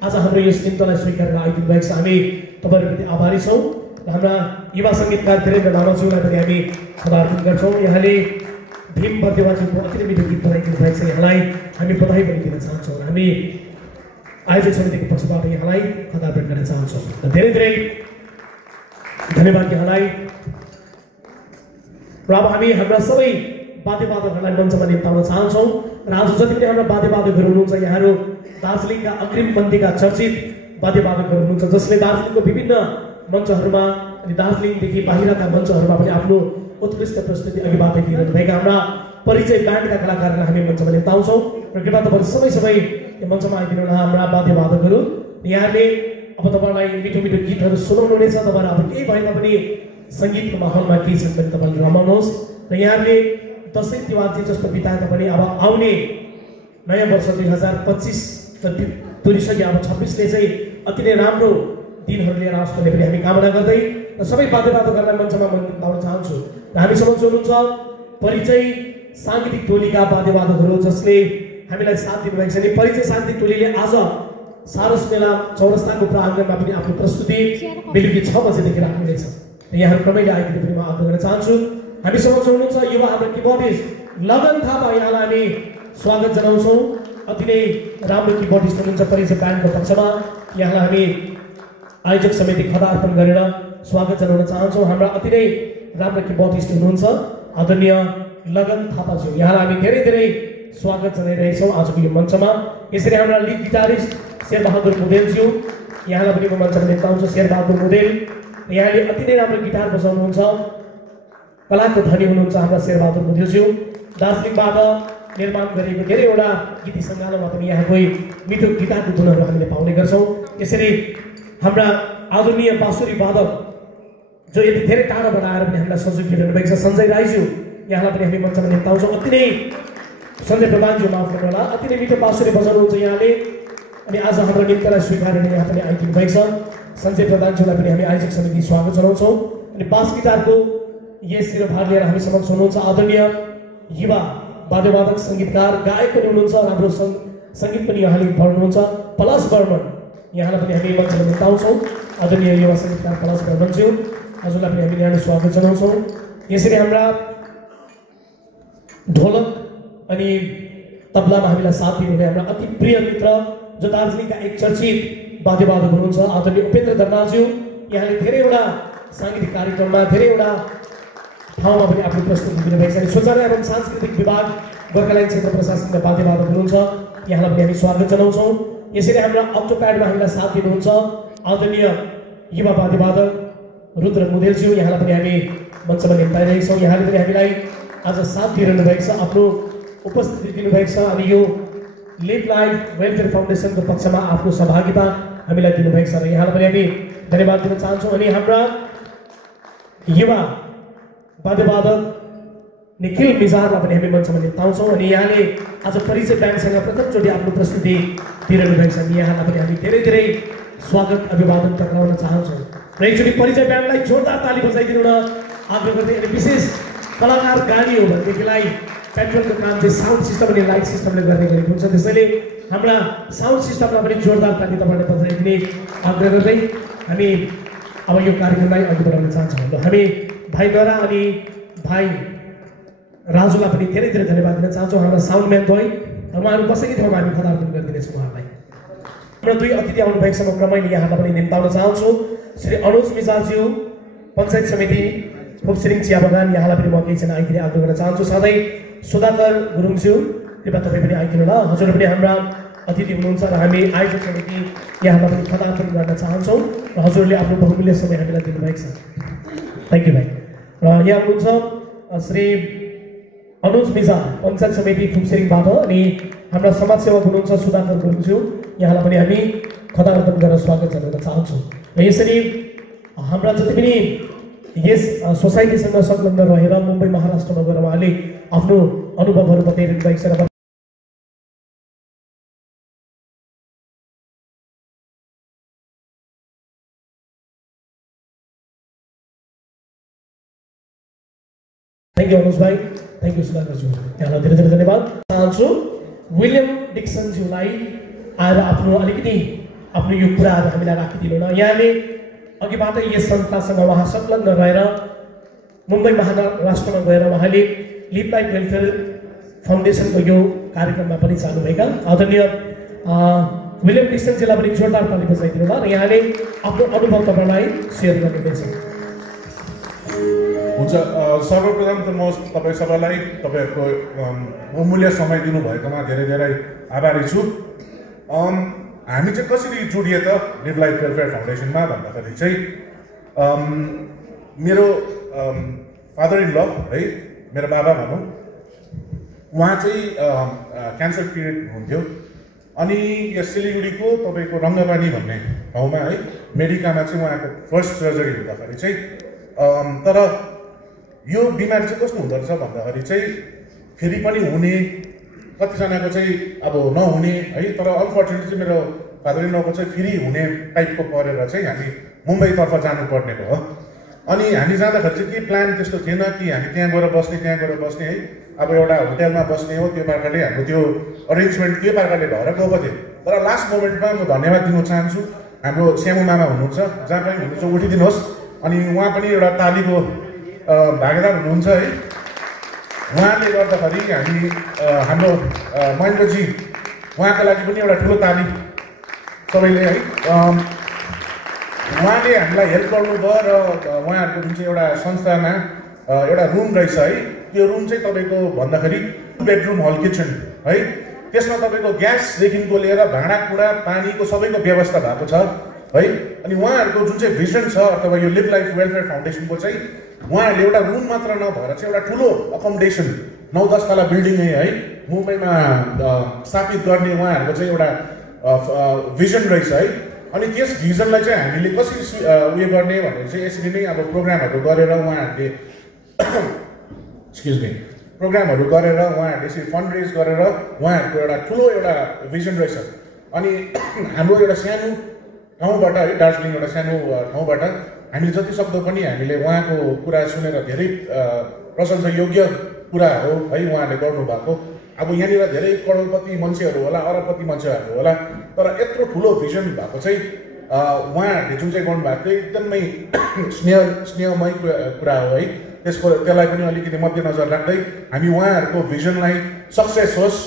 आज हाम्रो यस निम्तलाई स्वीकार गरेर आइदिनु भएको छ, हामी तपाईँहरूप्रति आभारी छौँ र हाम्रा युवा सङ्गीतकार धीरेन्द्र लामाज्यूलाई पनि हामी खदार्पण गर्छौँ। यहाँले भीम बर्देवाज्यूको अति नै मिठो गीत बनाइदिनु भएको छ, यहाँलाई हामी बधाई पनि दिन चाहन्छौँ र हामी आयोजक समितिको पक्षबाट यहाँलाई खदार्पण गर्न चाहन्छौँ र धेरै धेरै धन्यवाद यहाँलाई। र अब हामी हाम्रा सबै वाद्यवादकहरूलाई मञ्चमा निम्ताउन चाहन्छौँ र आज जति पनि हाम्रा वाद्यवादकहरू हुनुहुन्छ यहाँहरू दार्जिलिङका अग्रिमपन्थीका चर्चित वाद्यवादकहरू हुनुहुन्छ जसले दार्जिलिङको विभिन्न मञ्चहरूमा अनि दार्जिलिङदेखि बाहिरका मञ्चहरूमा पनि आफ्नो उत्कृष्ट प्रस्तुति अघिबाट दिइरहनु भएका हाम्रा परिचय ब्यान्डका कलाकारलाई हामी मञ्चमा निम्ताउँछौँ र कृपया तपाईँ सबै यो मञ्चमा आइदिनु होला हाम्रा वाद्यवादकहरू। यहाँले अब तपाईँलाई मिठो मिठो गीतहरू सुनाउनु हुनेछ। तपाईँहरू अब केही भए तापनि सङ्गीतको माहौलमा केही छन् भने तपाईँले रमाउनुहोस् र यहाँले दसैँ तिहार जस्तो बिताए तापनि अब आउने नयाँ वर्ष 2025 तुरिसक्यो, अब 26ले चाहिँ अति नै राम्रो दिनहरू लिएर आओस् भन्ने पनि हामी कामना गर्दै र सबै वाद्यवादकहरूलाई मञ्चमा म निम्ताउन चाहन्छु र हामी समक्ष हुनुहुन्छ परिचय साङ्गीतिक टोलीका वाद्यवादकहरू जसले हामीलाई साथ दिनुभएको छ। अनि परिचय साङ्गीतिक टोलीले आज सारस मेला चौरस्ताको प्राङ्गणमा पनि आफ्नो प्रस्तुति बेलुकी 6 बजेदेखि राख्नुहुनेछ र यहाँहरू क्रमैले आइदिनु पनि म आग्रह गर्न चाहन्छु। हामी समक्ष हुनुहुन्छ युवा हाम्रो किबोर्डिस्ट लगन थापा, यहाँलाई हामी स्वागत जनाउँछौँ। अति नै राम्रो किबोर्डिस्ट हुनुहुन्छ परिचय ब्यान्डको पक्षमा, यहाँलाई हामी आयोजक समिति खदा अर्पण गरेर स्वागत जनाउन चाहन्छौँ। हाम्रा अति नै राम्रो किबोर्डिस्ट हुनुहुन्छ आदरणीय लगन थापाज्यू, यहाँलाई हामी धेरै धेरै स्वागत जनाइरहेछौँ आजको यो मञ्चमा। यसरी हाम्रा लिड गिटारिस्ट शेरबहादुर मुदेलज्यू, यहाँलाई पनि म मञ्चमा निम्ताउँछु। शेरबहादुर मुदेल यहाँले अति नै राम्रो गिटार बजाउनुहुन्छ, कलाको धनी हुनुहुन्छ हाम्रा शेरबहादुर मुदेलज्यू। दार्जिलिङबाट निर्माण गरिएको धेरैवटा गीत सङ्गालोमा पनि यहाँकै मिठो गिटारको धुनहरू हामीले पाउने गर्छौँ। यसरी हाम्रा आदरणीय बाँसुरी वादक जो यति धेरै टाढाबाट आएर पनि हामीलाई सहयोग दिइरहनु भएको छ सञ्जय राईज्यू, यहाँलाई पनि हामी मञ्चमा निम्ताउँछौँ। अति नै सञ्जय प्रधानज्यू माफ गर्नु होला, अति नै मिठो बाँसुरी बजाउनुहुन्छ यहाँले अनि आज हाम्रो निम्तलाई स्वीकारेर यहाँ पनि आइदिनु भएको छ। सञ्जय प्रधानज्यूलाई पनि हामी आयोजक समिति स्वागत जनाउँछौँ। अनि बास गिटारको यस शिरभार लिएर हामी समक्ष हुनुहुन्छ आदरणीय युवा वाद्यवादक सङ्गीतकार गायक पनि हुनुहुन्छ, राम्रो सङ्गीत पनि यहाँले पढ्नुहुन्छ पलाश बर्मन, यहाँलाई पनि हामी मञ्चमा निम्ताउँछौँ। आदरणीय युवा सङ्गीतकार पलाश बर्मनज्यू, हजुरलाई पनि हामी यहाँले स्वागत जनाउँछौँ। यसरी हाम्रा ढोलक अनि तबलामा हामीलाई साथ दिनुहुने हाम्रा अति प्रिय मित्र जो दार्जिलिङका एक चर्चित वाद्यवादक हुनुहुन्छ आदरणीय उपेन्द्र दर्नालज्यू, यहाँले धेरैवटा साङ्गीतिक कार्यक्रममा धेरैवटा ठाउँमा पनि आफ्नो प्रस्तुति दिनुभएको छ। अनि सूचना एवं सांस्कृतिक विभाग गोर्खाल्यान्ड क्षेत्र प्रशासनका वाद्यवादक हुनुहुन्छ, यहाँलाई पनि हामी स्वागत जनाउँछौँ। यसरी हाम्रा अक्टोप्याडमा हामीलाई साथ दिनुहुन्छ आदरणीय युवा वाद्यवादक रुद्र मुदेलज्यू, यहाँलाई पनि हामी मञ्चमा निम्ताइरहेछौँ। यहाँले पनि हामीलाई आज साथ दिइरहनु भएको छ, आफ्नो उपस्थिति दिनुभएको छ अनि यो लिभ लाइफ वेलफेयर फाउन्डेसनको पक्षमा आफ्नो सहभागिता हामीलाई दिनुभएको छ र यहाँलाई पनि हामी धन्यवाद दिन चाहन्छौँ। अनि हाम्रा युवा वाद्यवादक निखिल मिजारलाई पनि हामी मञ्चमा निम्ताउँछौँ अनि यहाँले आज परिचय ब्यान्डसँग प्रथमचोटि आफ्नो प्रस्तुति दिइरहनु भएको छ। यहाँलाई पनि हामी धेरै धेरै स्वागत अभिवादन टक्राउन चाहन्छौँ र एकचोटि परिचय ब्यान्डलाई जोरदार ताली बजाइदिनु न आग्रह गर्दै। अनि विशेष कलाकार गाडी हो भनेदेखिलाई पेट्रोलको काम चाहिँ साउन्ड सिस्टम अनि लाइट सिस्टमले गर्ने गरेको हुन्छ, त्यसैले हाम्रा साउन्ड सिस्टमलाई पनि जोरदार ताली तपाईँले बजाइदिने आग्रह गर्दै हामी अब यो कार्यक्रमलाई अघि बढाउन चाहन्छौँ। र हामी भाइ नरा अनि भाइ राजुलाई पनि धेरै धेरै धन्यवाद दिन चाहन्छौँ। हाम्रा साउन्डम्यान द्वय उहाँहरू बसेकै ठाउँमा हामी पदार्पण गरिदिनेछौँ उहाँहरूलाई। हाम्रो दुई अतिथि आउनुभएको छ, क्रमैले यहाँलाई पनि निम्ताउन चाहन्छु। श्री अनुज मिजालज्यू, पञ्चायत समिति फुपसिरिङ चिया बगान, यहाँलाई पनि म केही छैन आइदिने आग्रह गर्न चाहन्छु। साथै सुधाकर गुरुङज्यू, कृपया तपाईँ पनि आइदिनु ल। हजुर पनि हाम्रा अतिथि हुनुहुन्छ र हामी आयोजक समिति यहाँलाई पनि पदार्पण गर्न चाहन्छौँ र हजुरले आफ्नो बहुमूल्य समय हामीलाई दिनुभएको छ। थ्याङ्क यू भाइ। र यहाँ हुनुहुन्छ श्री अनुज मिजाल, पञ्चायत समिति फुपसिरिङबाट, अनि हाम्रा समाजसेवक हुनुहुन्छ सुधाकर गुरुङज्यू, यहाँलाई पनि हामी खदार्पण गरेर स्वागत जनाउन चाहन्छौँ। र यसरी हाम्रा जति पनि यस सोसाइटीसँग संलग्न रहेर मुम्बई महाराष्ट्रमा गएर उहाँले आफ्नो अनुभवहरू बताइरहनु भएको छ। र थ्याङ्क यू अनुज भाइ, थ्याङ्क यू सुधाकरज्यू, यहाँलाई धेरै धेरै धन्यवाद चाहन्छु। विलियम डिक्सनज्यूलाई आएर आफ्नो अलिकति आफ्नो यो कुराहरू हामीलाई राखिदिनु न। यहाँले अघिबाट यस संस्थासँग उहाँ संलग्न रहेर मुम्बई महाराष्ट्रमा गएर उहाँले लिभ लाइफ वेलफेयर फाउन्डेसनको यो कार्यक्रममा पनि जानुभएका आदरणीय विलियम डिक्सनज्यूलाई पनि जोरदार ताली बजाइदिनु ल। र यहाँले आफ्नो अनुभव तपाईँलाई सेयर गर्नुहुनेछ। हुन्छ, सर्वप्रथम त म तपाईँ सबैलाई तपाईँहरूको अमूल्य समय दिनुभएकोमा धेरै धेरै आभारी छु। हामी चाहिँ कसरी जोडिए त लिभ लाइफ वेलफेयर फाउन्डेसनमा भन्दाखेरि चाहिँ मेरो फादर इन ल है, मेरो बाबा भनौँ, उहाँ चाहिँ क्यान्सर पीडित हुनुहुन्थ्यो। अनि यस सिलगढीको तपाईँको रङ्गपानी भन्ने ठाउँमा है मेडिकामा चाहिँ उहाँको फर्स्ट सर्जरी हुँदाखेरि चाहिँ तर यो बिमारी चाहिँ कस्तो हुँदो रहेछ भन्दाखेरि चाहिँ फेरि पनि हुने, कतिजनाको चाहिँ अब नहुने है, तर अनफर्चुनेटली चाहिँ मेरो फादर इन लको चाहिँ फेरि हुने टाइपको परेर चाहिँ हामी मुम्बईतर्फ जानुपर्ने भयो। अनि हामी जाँदाखेरि चाहिँ के प्लान त्यस्तो थिएन कि हामी त्यहाँ गएर बस्ने है, अब एउटा होटेलमा बस्ने हो, त्यो प्रकारले हाम्रो त्यो अरेन्जमेन्ट त्यो प्रकारले भएर गएको थियो। तर लास्ट मोमेन्टमा म धन्यवाद दिन चाहन्छु, हाम्रो श्यामु मामा हुनुहुन्छ, जहाँ पनि हुनुहुन्छ उठिदिनुहोस्। अनि उहाँ पनि एउटा तालीको भागीदार हुनुहुन्छ है। उहाँले गर्दाखेरि हामी हाम्रो महेन्द्रजी, उहाँको लागि पनि एउटा ठुलो ताली सबैले है। उहाँले हामीलाई हेल्प गर्नुभयो र उहाँहरूको जुन चाहिँ एउटा संस्थामा एउटा रुम रहेछ है, त्यो रुम चाहिँ तपाईँको भन्दाखेरि बेडरुम हल किचन है, त्यसमा तपाईँको ग्यासदेखिको लिएर भाँडाकुँडा पानीको सबैको व्यवस्था भएको छ है। अनि उहाँहरूको जुन चाहिँ भिजन छ अथवा यो लिभ लाइफ वेलफेयर फाउन्डेसनको चाहिँ उहाँहरूले एउटा रुम मात्र नभएर चाहिँ एउटा ठुलो अकोमोडेसन 9-10 तला बिल्डिङ है मुम्बईमा स्थापित गर्ने उहाँहरूको चाहिँ एउटा भिजन रहेछ है। अनि त्यस भिजनलाई चाहिँ हामीले कसरी उयो गर्ने भनेर चाहिँ यसरी नै अब प्रोग्रामहरू गरेर उहाँहरूले एक्सक्युज मी प्रोग्रामहरू गरेर उहाँहरूले यसरी फन्ड रेज गरेर उहाँहरूको एउटा ठुलो एउटा भिजन रहेछ। अनि हाम्रो एउटा सानो ठाउँबाट है, दार्जिलिङ एउटा सानो ठाउँबाट हामीले जति सक्दो पनि हामीले उहाँको कुरा सुनेर धेरै प्रशंसा योग्य कुरा हो है उहाँले गर्नुभएको। अब यहाँनिर धेरै करोडपति मान्छेहरू होला, अरबपति मान्छेहरू होला, तर यत्रो ठुलो भिजन भएको चाहिँ उहाँहरूले जुन चाहिँ गर्नुभएको थियो एकदमै स्नेहमय कुरा हो है। त्यसलाई पनि अलिकति मध्यनजर राख्दै हामी उहाँहरूको भिजनलाई सक्सेस होस्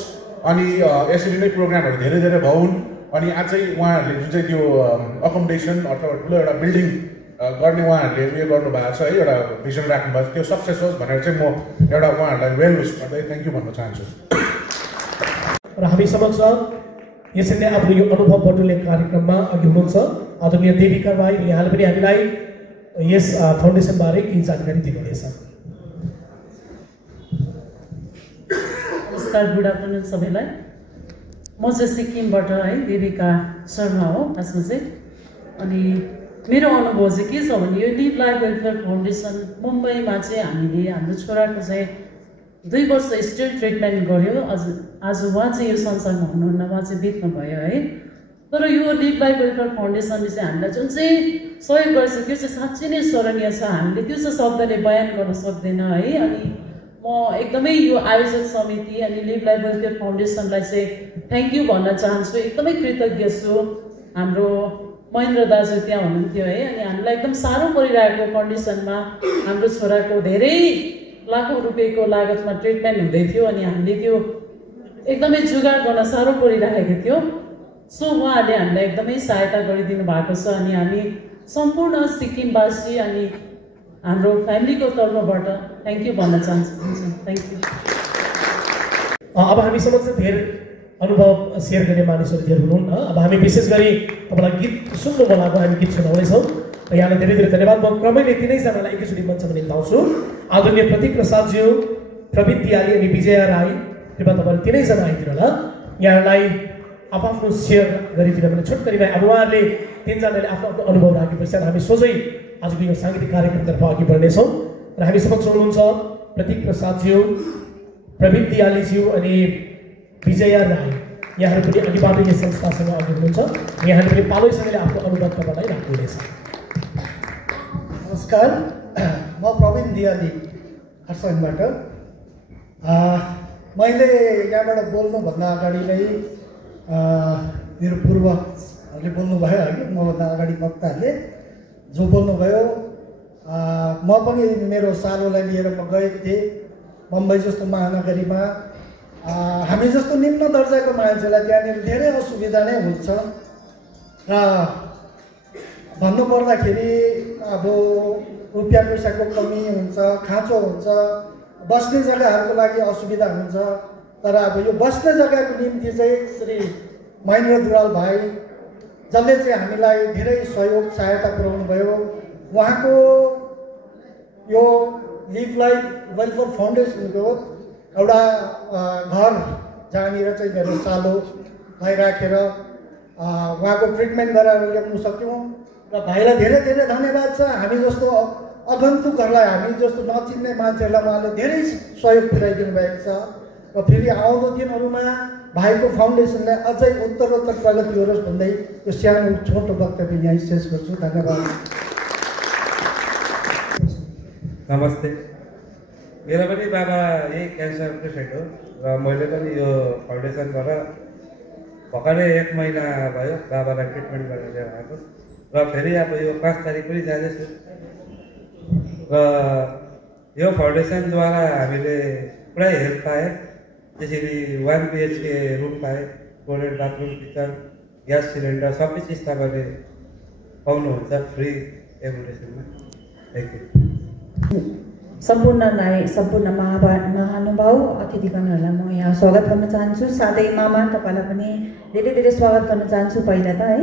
अनि यसरी नै प्रोग्रामहरू धेरै धेरै भउन्। अनि अझै उहाँहरूले जुन चाहिँ त्यो अकोमोडेसन अथवा ठुलो एउटा बिल्डिङ गर्ने उहाँहरूले उयो गर्नुभएको छ है, एउटा भिजन राख्नुभएको छ, त्यो सक्सेस होस् भनेर चाहिँ म एउटा उहाँहरूलाई वेल विस गर्दै थ्याङ्क यू भन्न चाहन्छु। र हामी समक्ष यसरी नै आफ्नो यो अनुभव बटुल्ने कार्यक्रममा अघि हुनुहुन्छ आदरणीय देविका भाइ, यहाँले पनि हामीलाई यस फाउन्डेसनबारे केही जानकारी दिनुहुनेछ। नमस्कार, गुड आफ्टरनुन सबैलाई। म चाहिँ सिक्किमबाट है देविका शर्मा हो खासमा चाहिँ। अनि मेरो अनुभव चाहिँ के छ भने यो लिभ लाइफ वेलफेयर फाउन्डेसन मुम्बईमा चाहिँ हामीले हाम्रो छोराको चाहिँ 2 वर्ष स्टिल ट्रिटमेन्ट गर्यो। आज उहाँ चाहिँ यो संसारमा हुनुहुन्न, उहाँ चाहिँ बित्नु भयो है। तर यो लिभ लाइफ वेलफेयर फाउन्डेसनले चाहिँ हामीलाई जुन चाहिँ सहयोग गर्छ त्यो चाहिँ साँच्चै नै स्मरणीय छ। हामीले त्यो चाहिँ शब्दले बयान गर्न सक्दैन है। अनि म एकदमै यो आयोजक समिति अनि लिभ लाइफ वेलफेयर फाउन्डेसनलाई चाहिँ थ्याङ्क यू भन्न चाहन्छु। एकदमै कृतज्ञ छु। हाम्रो महेन्द्र दाजु त्यहाँ हुनुहुन्थ्यो है। अनि हामीलाई एकदम साह्रो परिरहेको कन्डिसनमा हाम्रो छोराको धेरै लाखौँ रुपियाँको लागतमा ट्रिटमेन्ट हुँदै थियो अनि हामीले त्यो एकदमै जुगाड गर्न साह्रो परिरहेको थियो। सो उहाँहरूले हामीलाई एकदमै सहायता गरिदिनु भएको छ अनि हामी सम्पूर्ण सिक्किमवासी अनि हाम्रो फ्यामिलीको तर्फबाट थ्याङ्क यू भन्न चाहन्छु। Thank you. अब हामी समक्ष धेरै अनुभव सेयर गर्ने मानिसहरू धेरै हुनुहुन्न। अब हामी विशेष गरी तपाईँलाई गीत सुन्नु बोलाएको हामी गीत सुनाउनेछौँ र यहाँलाई धेरै धेरै धन्यवाद। म क्रमैले तिनैजनालाई एकैचोटि मञ्चमा निम्ताउँछु। आदरणीय प्रतीक प्रसादज्यू, प्रवीण दियाली अनि विजया राई, कृपया तपाईँहरू तिनैजना आइदिनु होला। यहाँलाई आफ्नो सेयर गरिदिनु भने छोटकरीमा अब उहाँहरूले तिनजनाले आफ्नो आफ्नो अनुभव राखे पश्चात हामी सोझै आजको यो साङ्गीतिक कार्यक्रमतर्फ अघि बढ्नेछौँ र हामी समक्ष हुनुहुन्छ प्रतीक प्रसादज्यू, प्रवीण दियालीज्यू अनि विजया राई। यहाँहरू पनि अघिबाट यस संस्थासँग अघि हुनुहुन्छ। यहाँले पनि पालैसँगले आफ्नो अनुभव तपाईँलाई राख्नुहुनेछ। नमस्कार, म प्रवीण दियाली खरसाङबाट। मैले यहाँबाट बोल्नुभन्दा अगाडि नै मेरो पूर्वहरूले बोल्नुभयो होइन, मभन्दा अगाडि वक्ताहरूले जो बोल्नुभयो, म पनि मेरो सालोलाई लिएर म गएको थिएँ मुम्बई जस्तो महानगरीमा। हामी जस्तो निम्न दर्जाको मान्छेलाई त्यहाँनिर धेरै असुविधा नै हुन्छ र भन्नुपर्दाखेरि अब रुपियाँ पैसाको कमी हुन्छ, खाँचो हुन्छ, बस्ने जग्गाहरूको लागि असुविधा हुन्छ। तर अब यो बस्ने जग्गाको निम्ति चाहिँ श्री महेन्द्र दुलाल भाइ जसले चाहिँ हामीलाई धेरै सहयोग सहायता पुर्याउनु भयो, उहाँको यो लिभ लाइफ वेलफेयर फाउन्डेसनको एउटा घर जहाँनिर चाहिँ मेरो सालोलाई राखेर उहाँको ट्रिटमेन्ट गराएर ल्याउनु सक्यौँ र भाइलाई धेरै धेरै धन्यवाद छ। हामी जस्तो आगन्तुकहरूलाई, हामी जस्तो नचिन्ने मान्छेहरूलाई उहाँले धेरै सहयोग पुर्याइदिनु भएको छ र फेरि आउँदो दिनहरूमा भाइको फाउन्डेसनलाई अझै उत्तरोत्तर प्रगति गरोस् भन्दै यो सानो छोटो वक्तव्य यहाँ शेष गर्छु। धन्यवाद। नमस्ते, मेरो पनि बाबा यही क्यान्सर पेसेन्ट हो र मैले पनि यो फाउन्डेसनबाट भर्खरै 1 महिना भयो बाबालाई ट्रिटमेन्ट गरेर ल्याएर आएको र फेरि अब यो 5 तारिक पनि जाँदैछु र यो फाउन्डेसनद्वारा हामीले पुरै हेल्प पाएँ। त्यसरी 1 BHK रुम पाएँ, toilet, bathroom, kitchen, gas cylinder सबै चिज तपाईँले पाउनुहुन्छ फ्री एजुकेसनमा। Thank you. सम्पूर्ण महानुभाव अतिथिगणहरूलाई म यहाँ स्वागत गर्न चाहन्छु। साथै मामा तपाईँलाई पनि धेरै धेरै स्वागत गर्न चाहन्छु पहिला त है।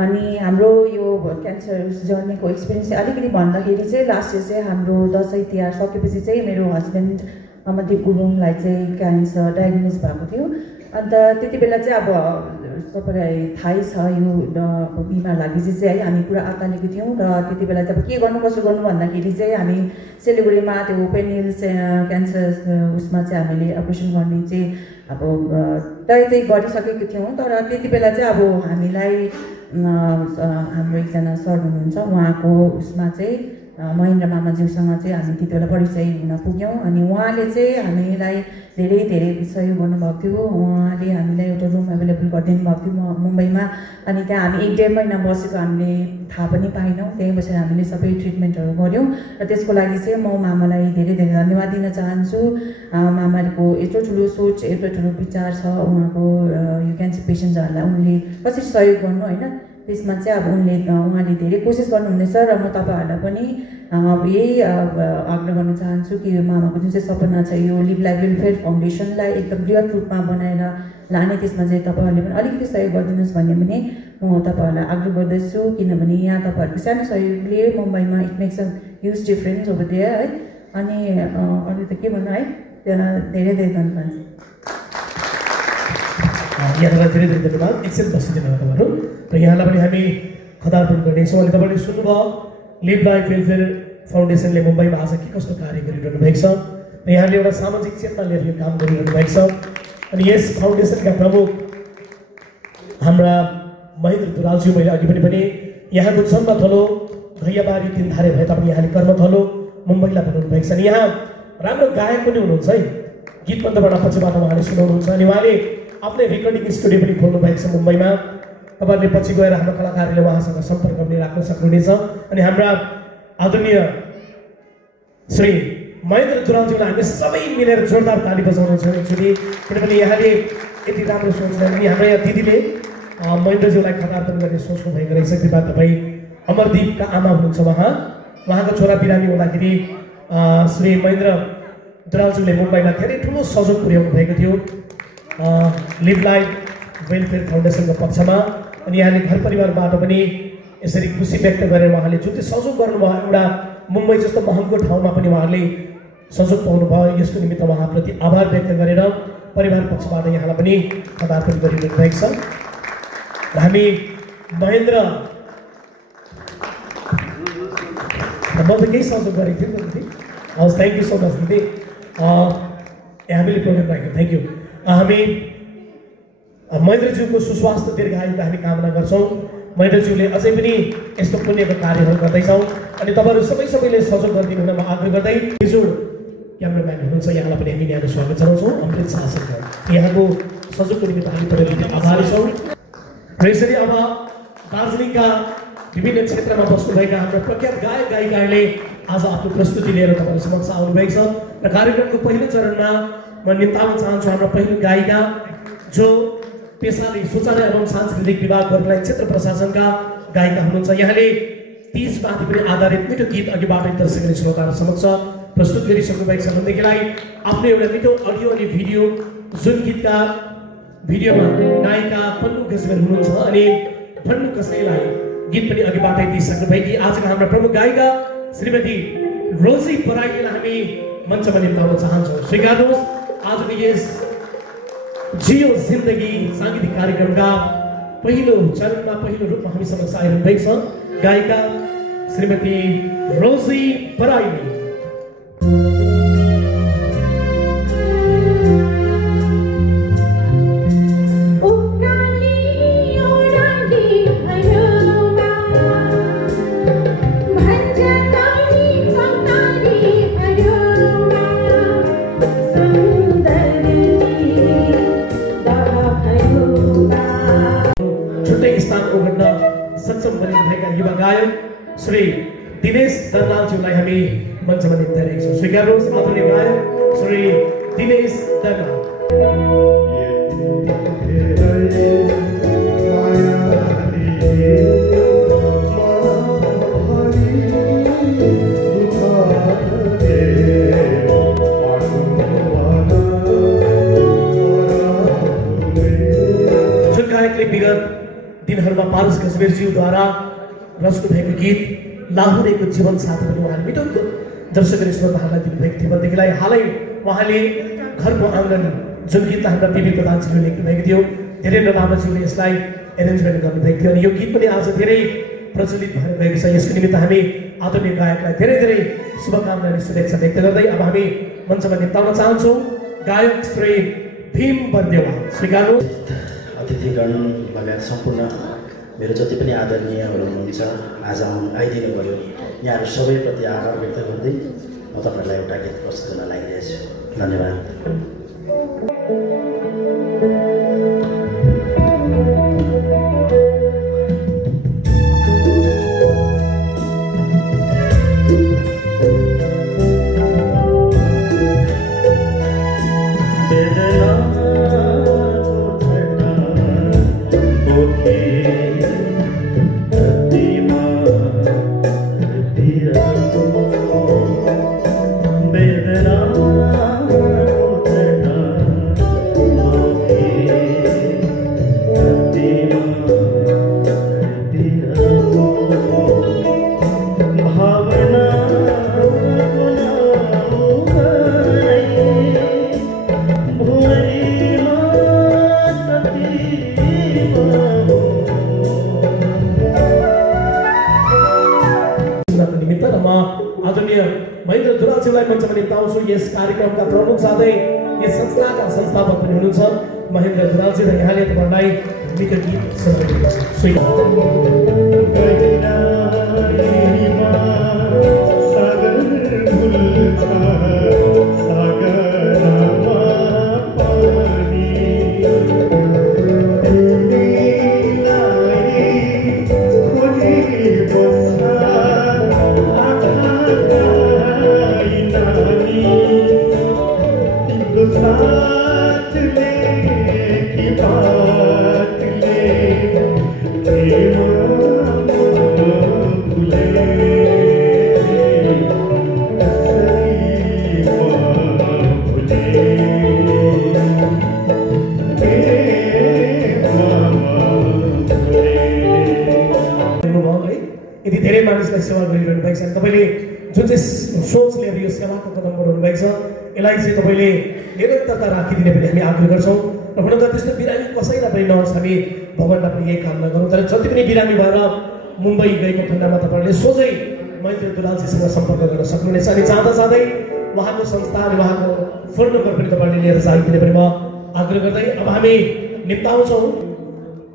अनि हाम्रो यो क्यान्सर जर्नीको एक्सपिरियन्स चाहिँ अलिकति भन्दाखेरि चाहिँ लास्ट इयर चाहिँ हाम्रो दसैँ तिहार सकेपछि चाहिँ मेरो हस्बेन्ड अमरदीप गुरुङलाई चाहिँ क्यान्सर डायग्नोज भएको थियो। अन्त त्यति बेला चाहिँ अब तपाईँलाई थाहै छ यो बिमार लागेपछि चाहिँ है हामी पुरा अत्तालिएको थियौँ र त्यति बेला चाहिँ अब के गर्नु कसो गर्नु भन्दाखेरि चाहिँ हामी सिलगढीमा त्यो पेनिल क्यान्सर उसमा चाहिँ हामीले अपरेसन गर्ने चाहिँ अब तय चाहिँ गरिसकेको थियौँ। तर त्यति बेला चाहिँ अब हामीलाई हाम्रो एकजना सर हुनुहुन्छ, उहाँको उसमा चाहिँ महेन्द्र मामाज्यूसँग चाहिँ हामी त्यति बेला परिचय हुन पुग्यौँ अनि उहाँले चाहिँ हामीलाई धेरै धेरै सहयोग गर्नुभएको थियो। उहाँले हामीलाई एउटा रुम एभाइलेबल गरिदिनु भएको थियो मुम्बईमा। अनि त्यहाँ हामी 1-1.5 महिना बसेको हामीले थाहा पनि पाएनौँ। त्यहीँ बसेर हामीले सबै ट्रिटमेन्टहरू गऱ्यौँ र त्यसको लागि चाहिँ म मामालाई धेरै धेरै धन्यवाद दिन चाहन्छु। मामाको यत्रो ठुलो सोच, यत्रो ठुलो विचार छ उहाँको यो क्यान्सर पेसेन्टहरूलाई उनले कसरी सहयोग गर्नु होइन, त्यसमा चाहिँ अब उहाँले धेरै कोसिस गर्नुहुनेछ र म तपाईँहरूलाई पनि यही आग्रह गर्न चाहन्छु कि यो मामाको जुन चाहिँ सपना छ यो लिभ लाइफ वेलफेयर फाउन्डेसनलाई एकदम बृहत रूपमा बनाएर लाने, त्यसमा चाहिँ तपाईँहरूले पनि अलिकति सहयोग गरिदिनुहोस् भन्ने पनि म तपाईँहरूलाई आग्रह गर्दछु। किनभने यहाँ तपाईँहरूको सानो सहयोगले मुम्बईमा it makes a huge difference over there है। अनि अरू त के भन्नु है, त्यहाँ धेरै धेरै धन्यवाद। यहाँलाई धेरै धेरै धन्यवाद। एकछिन बसिदिनु तपाईँहरू र यहाँलाई पनि हामी खदार्पण गर्नेछौँ। अनि तपाईँले सुन्नुभयो लिभ लाइफ वेलफेयर फाउन्डेसनले मुम्बईमा आज के कस्तो कार्य गरिरहनु भएको छ र यहाँले एउटा सामाजिक चेतना लिएर यो काम गरिरहनु भएको छ। अनि यस फाउन्डेसनका प्रमुख हाम्रा महेन्द्र दुरालज्यू, मैले अघि पनि भने यहाँको जन्मथलो घैयाबारी तिनधारे भए तापनि यहाँले कर्मथलो मुम्बईलाई बनाउनु भएको छ। अनि यहाँ राम्रो गायक पनि हुनुहुन्छ है, गीत बन्दबाट पछिबाट उहाँले सुनाउनुहुन्छ। अनि उहाँले आफ्नै रेकर्डिङ स्टुडियो पनि खोल्नु भएको छ मुम्बईमा। तपाईँहरूले पछि गएर हाम्रो कलाकारहरूले उहाँसँग सम्पर्क पनि राख्न सक्नुहुनेछ। अनि हाम्रा आदरणीय श्री महेन्द्र दुरालज्यूलाई हामी सबै मिलेर जोरदार ताली बजाउनेछौँ एकचोटि, किनभने यहाँले यति राम्रो सोच्दैन। अनि हाम्रो यहाँ दिदीले महेन्द्रज्यूलाई खदार्पण गर्ने सोच्नु भएको रहेछ। कृपया तपाईँ अमरदीपका आमा हुनुहुन्छ, उहाँको छोरा बिरामी हुँदाखेरि श्री महेन्द्र दुरालज्यूले मुम्बईमा धेरै ठुलो सहयोग पुर्याउनु भएको थियो लिभ लाइफ वेलफेयर फाउन्डेसनको पक्षमा। अनि यहाँले घर परिवारबाट पनि यसरी खुसी व्यक्त गरेर उहाँले जुन चाहिँ सहयोग गर्नुभयो, एउटा मुम्बई जस्तो महँगो ठाउँमा पनि उहाँले सहयोग पाउनुभयो, यसको निमित्त उहाँप्रति आभार व्यक्त गरेर परिवार पक्षबाट यहाँलाई पनि पदार्पण गरिरहनु भएको छ। र हामी महेन्द्र म त केही सहयोग गरेको थिएँ नि दिदी। हस्, थ्याङ्क यू सो मच दिदी, हामीले प्रोग्राम राख्यौँ, थ्याङ्क यू। हामी महेन्द्रज्यूको सुस्वास्थ्य दीर्घायुको हामी कामना गर्छौँ। महेन्द्रज्यूले अझै पनि यस्तो पुण्यको कार्यहरू गर्दैछौँ। अनि तपाईँहरू सबैले सहयोग गरिदिनु हुन म आग्रह गर्दै हिजो क्यामेराम्यान हुनुहुन्छ, यहाँलाई पनि हामी यहाँको स्वागत जनाउँछौँ। अमृत शासन यहाँको सहयोगको निमित्त हामी तपाईँहरूले आभारी छौँ। र यसरी अब दार्जिलिङका विभिन्न क्षेत्रमा बस्नुभएका हाम्रो प्रख्यात गायक गायिकाहरूले आज आफ्नो प्रस्तुति लिएर तपाईँहरू समक्ष आउनुभएको छ। र कार्यक्रमको पहिलो चरणमा म निम्ताउन चाहन्छु हाम्रो पहिलो गायिका जो पेसाले सूचना एवं सांस्कृतिक विभाग गोर्खाल्यान्ड क्षेत्र प्रशासनका गायिका हुनुहुन्छ। यहाँले 30 माथि पनि आधारित मिठो गीत अघिबाटै दर्शक अनि श्रोताहरू समक्ष प्रस्तुत गरिसक्नु भएको छ भनेदेखिलाई आफ्नो एउटा मिठो अडियो अनि भिडियो, जुन गीतका भिडियोमा गायिका पन्नु गजमेर हुनुहुन्छ अनि भन्नु कसैलाई गीत पनि अघिबाटै दिइसक्नु भएकी आजका हाम्रा प्रमुख गायिका श्रीमती रोजी पराइलीलाई हामी मञ्चमा निम्ताउन चाहन्छौँ। स्वीकार्नुहोस् आजको यस जियो जिन्दगी साङ्गीतिक कार्यक्रमका पहिलो चरणमा पहिलो रूपमा हामी समक्ष आइरहनु भएको छ गायिका श्रीमती रोजी पराइली। सक्षम बनिनुभएका युवा गायक श्री दिनेश दर्नालज्यूलाई हामी मञ्चमा निम्ताइरहेका छौँ। स्वीकार्नुहोस् आदरणीय गायक श्री दिनेश दर्नाल। जुन गायकले विगत दिनहरूमा पारस गजमेरज्यूद्वारा रच्नु भएको गीत लाहुरेको जीवन साथी पनि उहाँले मिठो दर्शक अनि श्रोताहरूलाई दिनुभएको थियो भनेदेखिलाई हालै उहाँले घरको आँगन जुन गीत हाम्रा बिबी प्रधानजीले लेख्नुभएको थियो, धीरेन्द्र लामाज्यूले यसलाई एरेन्जमेन्ट गर्नुभएको थियो अनि यो गीत पनि आज धेरै प्रचलित भएर गएको छ। यसको निमित्त हामी आदरणीय गायकलाई धेरै धेरै शुभकामना अनि शुभेच्छा व्यक्त गर्दै अब हामी मञ्चमा निम्ताउन चाहन्छौँ गायक श्री भीम बर्देवा। स्वीकार्नु अतिथिगण लगायत सम्पूर्ण मेरो जति पनि आदरणीयहरू हुनुहुन्छ आज आइदिनु भयो, यहाँहरू सबैप्रति आभार व्यक्त गर्दै म तपाईँहरूलाई एउटा गीत प्रस्तुत गर्न लागिरहेको छु। धन्यवाद। बेदना मञ्चमा निम्ताउँछु यस कार्यक्रमका प्रमुख साथै यस संस्थाका संस्थापक पनि हुनुहुन्छ महेन्द्र दुलालजी र यहाँले तपाईँलाई मिठो गीत यति धेरै मानिसलाई सेवा गरिरहनु भएको छ। तपाईँले जुन चाहिँ सोच लिएर यो सेवाको कदम बढाउनु भएको छ यसलाई चाहिँ तपाईँले निरन्तरता राखिदिने पनि हामी आग्रह गर्छौँ। र हुन त त्यस्तो बिरामी कसैलाई पनि नहोस्, हामी भगवान्लाई पनि यही कामना गरौँ। तर जति पनि बिरामी भएर मुम्बई गएको खण्डमा तपाईँहरूले सोझै महेन्द्र दुलालजीसँग सम्पर्क गर्न सक्नुहुनेछ। अनि जाँदा जाँदै उहाँको संस्था अनि उहाँको फोन नम्बर पनि तपाईँहरूले लिएर जाइदिने पनि म आग्रह गर्दै अब हामी निम्ताउँछौँ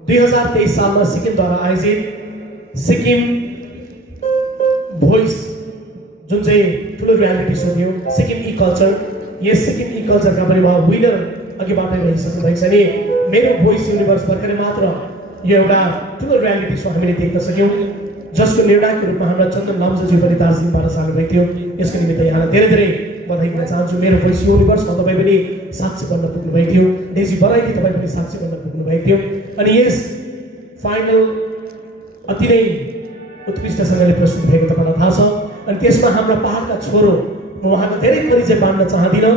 2023 सालमा सिक्किमद्वारा आयोजित सिक्किम भोइस जुन चाहिँ ठुलो रियालिटी सो थियो सिक्किम ई कल्चर। यस सिक्किम ई कल्चरका पनि उहाँ विनर अघिबाटै रहिसक्नु भएको छ। अनि मेरो भोइस युनिभर्स भर्खरै मात्र यो एउटा ठुलो रियालिटी सो हामीले देख्न सक्यौँ, जसको निर्णायकको रूपमा हाम्रा चन्दन लाम्जोज्यू पनि दार्जिलिङबाट जानुभएको थियो। यसको निमित्त यहाँलाई धेरै धेरै बधाई दिन चाहन्छु। मेरो भोइस युनिभर्समा तपाईँ पनि साक्षी बन्न पुग्नुभएको थियो, डेजी बराइली तपाईँ पनि साक्षी बन्न पुग्नुभएको थियो। अनि यस फाइनल अति नै उत्कृष्टसँगले प्रस्तुत भएको तपाईँलाई थाहा छ। अनि त्यसमा हाम्रा पहाडका छोरो, म उहाँको धेरै परिचय पाउन चाहदिनँ।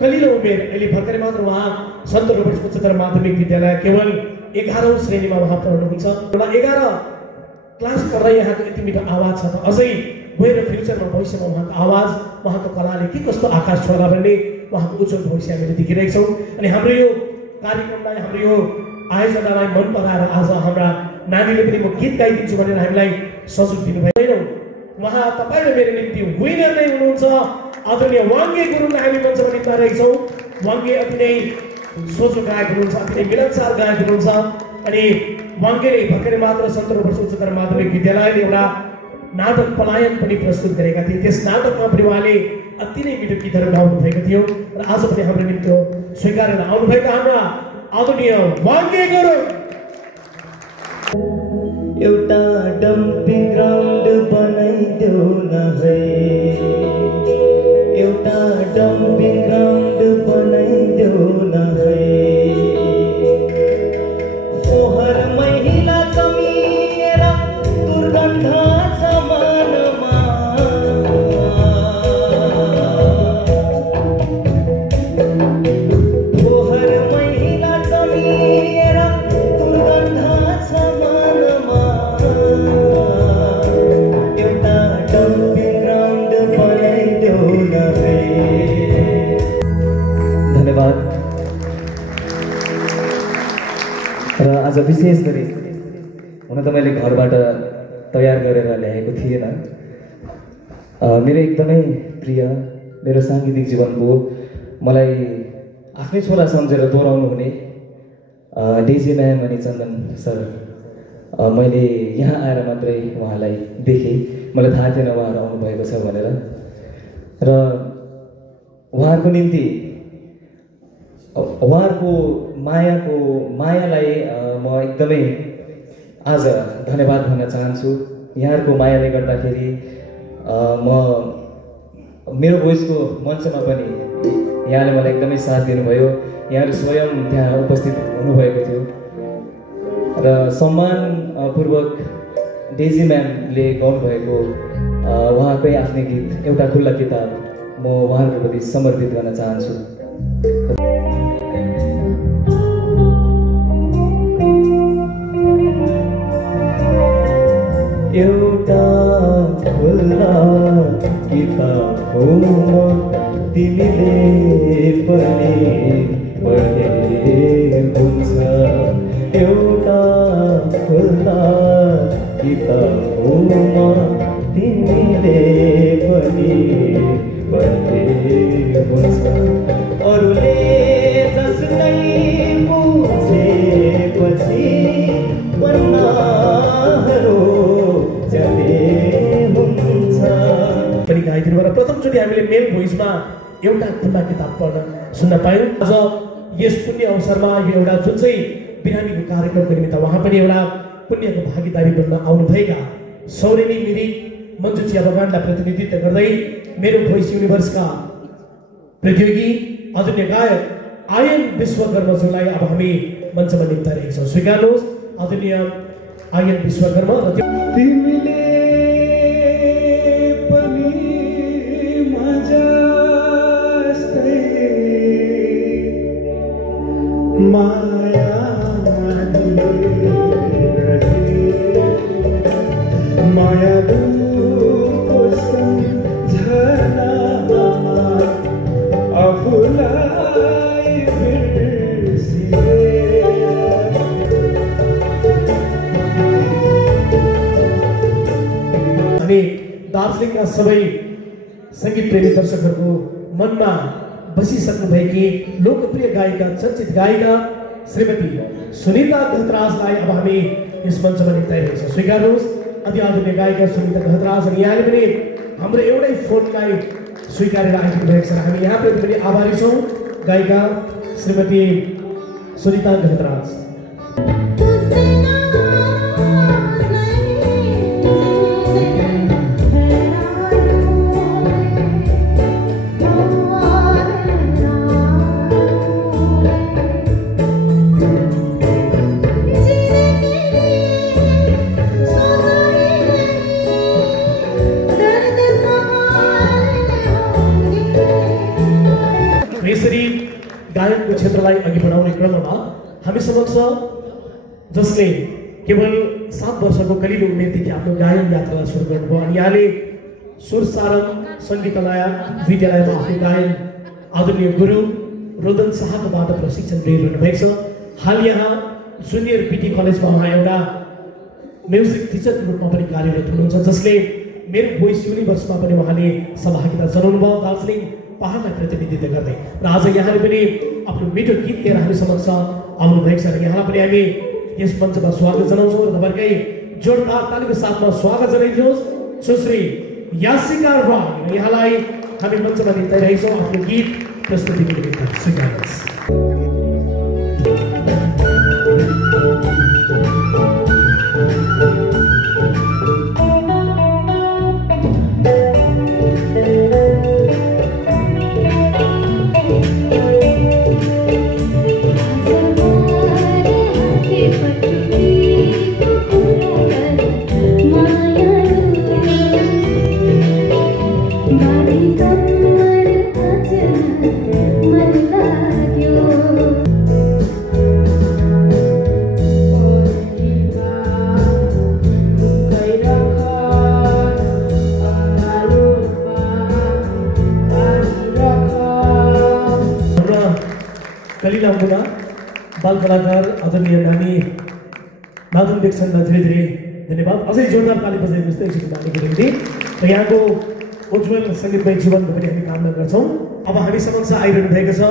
कलिलो उमेर, अहिले भर्खरै मात्र उहाँ सन्त रोबर्ट्स उच्चतर माध्यमिक विद्यालय केवल 11औं श्रेणीमा उहाँ पढ्नुहुन्छ। 11 क्लास पढ्दा यहाँको यति मिठो आवाज छ त अझै गएर फ्युचरमा भविष्यमा उहाँको आवाज उहाँको कलाले के कस्तो आकाश छोड्ला भन्ने उहाँको उज्जवल भविष्य हामीले देखिरहेका छौँ। अनि हाम्रो यो कार्यक्रमलाई, हाम्रो यो आयोजनालाई मन पराएर आज हाम्रा नानीले पनि म गीत गाइदिन्छु भनेर हामीलाई सहयोग दिनुभयो। उहाँ तपाईँ र मेरो निम्ति विनर नै हुनुहुन्छ। आदरणीय वाङ्गे गुरुङलाई हामी मञ्चमा निम्ताइरहेका छौँ। वाङ्गे अति नै सोझो गायक हुनुहुन्छ, अति नै मिलनसार गायक हुनुहुन्छ। अनि वाङ्गेले भर्खरै मात्र सन्त रोबर्ट्स उच्चतर माध्यमिक विद्यालयले एउटा नाटक पलायन पनि प्रस्तुत गरेका थिए। त्यस नाटकमा पनि उहाँले अति नै मिठो गीतहरू गाउनु भएको थियो र आज पनि हाम्रो निम्ति स्वीकारेर आउनुभएका हाम्रा आदरणीय वाङ्गे गुरुङ। एउटा डम्पिङ ग्राउन्ड बनाइदेऊ न है, एउटा डम्पिङ ग्राउन्ड बनाइदेऊ न है। फोहर महिला जमिएर दुर्गन्ध जमानमा, फोहर महिला जमिएर दुर्गन्ध जमानमा एउटा डम्पिङ ग्राउन्ड बनाइदेऊ न है। धन्यवाद। र आज विशेष गरी हुन त मैले घरबाट तयार गरेर ल्याएको थिएन, मेरो एकदमै प्रिय मेरो साङ्गीतिक जीवनको मलाई आफ्नै छोरा सम्झेर दोहोऱ्याउनु हुने डेजी म्याम अनि चन्दन सर, मैले यहाँ आएर मात्रै उहाँलाई देखेँ, मलाई थाहा थिएन उहाँहरू आउनुभएको छ भनेर। र उहाँहरूको निम्ति उहाँहरूको मायालाई म एकदमै आज धन्यवाद भन्न चाहन्छु। यहाँहरूको मायाले गर्दाखेरि मेरो भोइसको मञ्चमा पनि यहाँले मलाई एकदमै साथ दिनुभयो। यहाँहरू स्वयं त्यहाँ उपस्थित हुनुभएको थियो र सम्मानपूर्वक डेजी म्यामले गाउनुभएको उहाँकै आफ्नै गीत एउटा खुल्ला किताब म उहाँहरूको प्रति समर्पित गर्न चाहन्छु। एउटा खुल्ला किताब हो म, तिमीले पनि पढे हुन्छ। एउटा खुल्ला किताब हो म, तिमीले पनि हुन्छ अरूले जस्तै बुझेपछि पन्नाहरू ज्यादै हुन्छ पनि गाइदिनु र प्रथमचोटि हामीले मेल भोइसमा एउटा खुल्ला किताब पढ्न सुन्न पायौँ। आज यस पुण्य अवसरमा यो एउटा जुन चाहिँ बिरामीको कार्यक्रमको निमित्त उहाँ पनि एउटा पुण्यको भागीदारी बन्न आउनुभएका सौरेनी मिरिक मन्जु चिया बगानलाई प्रतिनिधित्व गर्दै मेरो भोइस युनिभर्सका प्रतियोगी आदरणीय गायक आयन विश्वकर्मज्यूलाई अब हामी मञ्चमा निम्ताइरहेका छौँ। स्वीकार्नुहोस् आदरणीय आयन विश्वकर्म र तिमीले पनि मजस्तै माया मायालुको सम्झनामा आफूलाई बिर्सिए अनि दार्जिलिङका सबै सङ्गीत प्रेमी दर्शकहरूको मनमा बसिसक्नु भएकी लोकप्रिय गायिका चर्चित गायिका श्रीमती सुनिता घतराजलाई अब हामी यस मञ्चमा निम्ताइरहेका छौँ। स्वीकार्नुहोस् अति आदरणीय गायिका सुनिता घतराज अनि यहाँले पनि हाम्रो एउटै फोनलाई स्वीकारेर आइपुग्नु भएको छ। हामी यहाँप्रति पनि आभारी छौँ गायिका श्रीमती सुनिता घतराज। यसरी गायनको क्षेत्रलाई अघि बढाउने क्रममा हामी समक्ष जसले केवल 7 वर्षको कलिलो उमेरदेखि आफ्नो गायन यात्रालाई सुरु गर्नुभयो अनि यहाँले सुर सारङ सङ्गीतालय विद्यालयमा आफ्नो गायन आदरणीय गुरु रोदन शाहकोबाट प्रशिक्षण लिइरहनु भएको छ। हाल यहाँ जुनियर पिटी कलेजमा उहाँ एउटा म्युजिक टिचरको रूपमा पनि कार्यरत हुनुहुन्छ जसले मेरो भोइस युनिभर्समा पनि उहाँले सहभागिता जनाउनु भयो दार्जिलिङ पहाडलाई प्रतिनिधित्व गर्दै र आज यहाँले पनि आफ्नो मिठो गीत लिएर हामी समक्ष आउनु भएको छ र यहाँलाई पनि हामी यस मञ्चमा स्वागत जनाउँछौँ र तपाईँकै जोरदार तालीको साथमा स्वागत जनाइदिनुहोस् सुश्री यासिका राय र यहाँलाई हामी मञ्चमा निम्ताइरहेछौँ आफ्नो गीत प्रस्तुतिको निमित्त। स्वीकार्नुहोस्। कलिला मुना बाल कलाकार आदरणीय नानी माधुम देख्छन्लाई धेरै धेरै धन्यवाद। अझै जोरदार ताली बजाइदिनुहोस् त एकचोटि नानीको निम्ति र यहाँको उज्जवल सङ्गीतमय जीवनको पनि हामी कामना गर्छौँ। अब हामी समक्ष आइरहनु भएको छ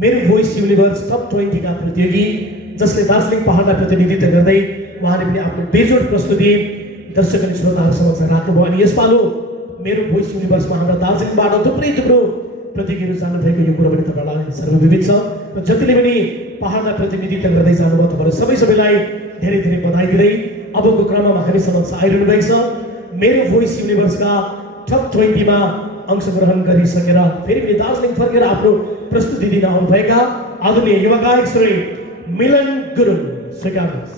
मेरो भोइस युनिभर्स टप 20 का प्रतियोगी जसले दार्जिलिङ पहाडलाई प्रतिनिधित्व गर्दै उहाँले पनि आफ्नो बेजोड प्रस्तुति दर्शक अनि श्रोताहरू समक्ष राख्नुभयो अनि यसपालो मेरो भोइस युनिभर्समा हाम्रा दार्जिलिङबाट थुप्रै प्रतियोगीहरू जानुभएको यो कुरो पनि तपाईँलाई सर्वविदित छ र जतिले पनि पहाडलाई प्रतिनिधित्व गर्दै जानुभयो तपाईँहरू सबैलाई धेरै धेरै बधाई दिँदै अबको क्रममा हामी समक्ष आइरहनु भएको छ मेरो भोइस युनिभर्सका टप 20 मा अंशग्रहण गरिसकेर फेरि पनि दार्जिलिङ फर्केर आफ्नो प्रस्तुति दिन आउनुभएका आदरणीय युवा गायक श्री मिलन गुरुङ। स्वीकार्नुहोस्।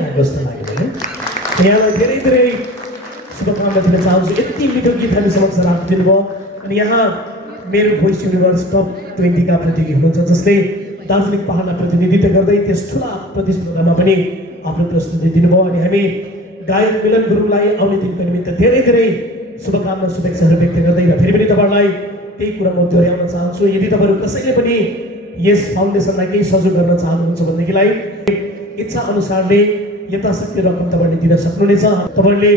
आएको जस्तो लाग्यो होइन यहाँलाई धेरै धेरै शुभकामना दिन चाहन्छु यति मिठो गीत हामी समक्ष राखिदिनु भयो अनि यहाँ मेरो भोइस युनिभर्स टप 20 का प्रतियोगी हुनुहुन्छ जसले दार्जिलिङ पहाडलाई प्रतिनिधित्व गर्दै त्यस ठुला प्रतिस्पर्धामा पनि आफ्नो प्रस्तुति दिनुभयो अनि हामी गायक मिलन गुरुङलाई आउने दिनको निमित्त धेरै धेरै शुभकामना शुभेच्छाहरू व्यक्त गर्दै र फेरि पनि तपाईँहरूलाई त्यही कुरा म दोहोऱ्याउन चाहन्छु यदि तपाईँहरू कसैले पनि यस फाउन्डेसनलाई केही सहयोग गर्न चाहनुहुन्छ भनेदेखिलाई इच्छा अनुसारले यथाशक्ति रकम तपाईँले दिन सक्नुहुनेछ तपाईँले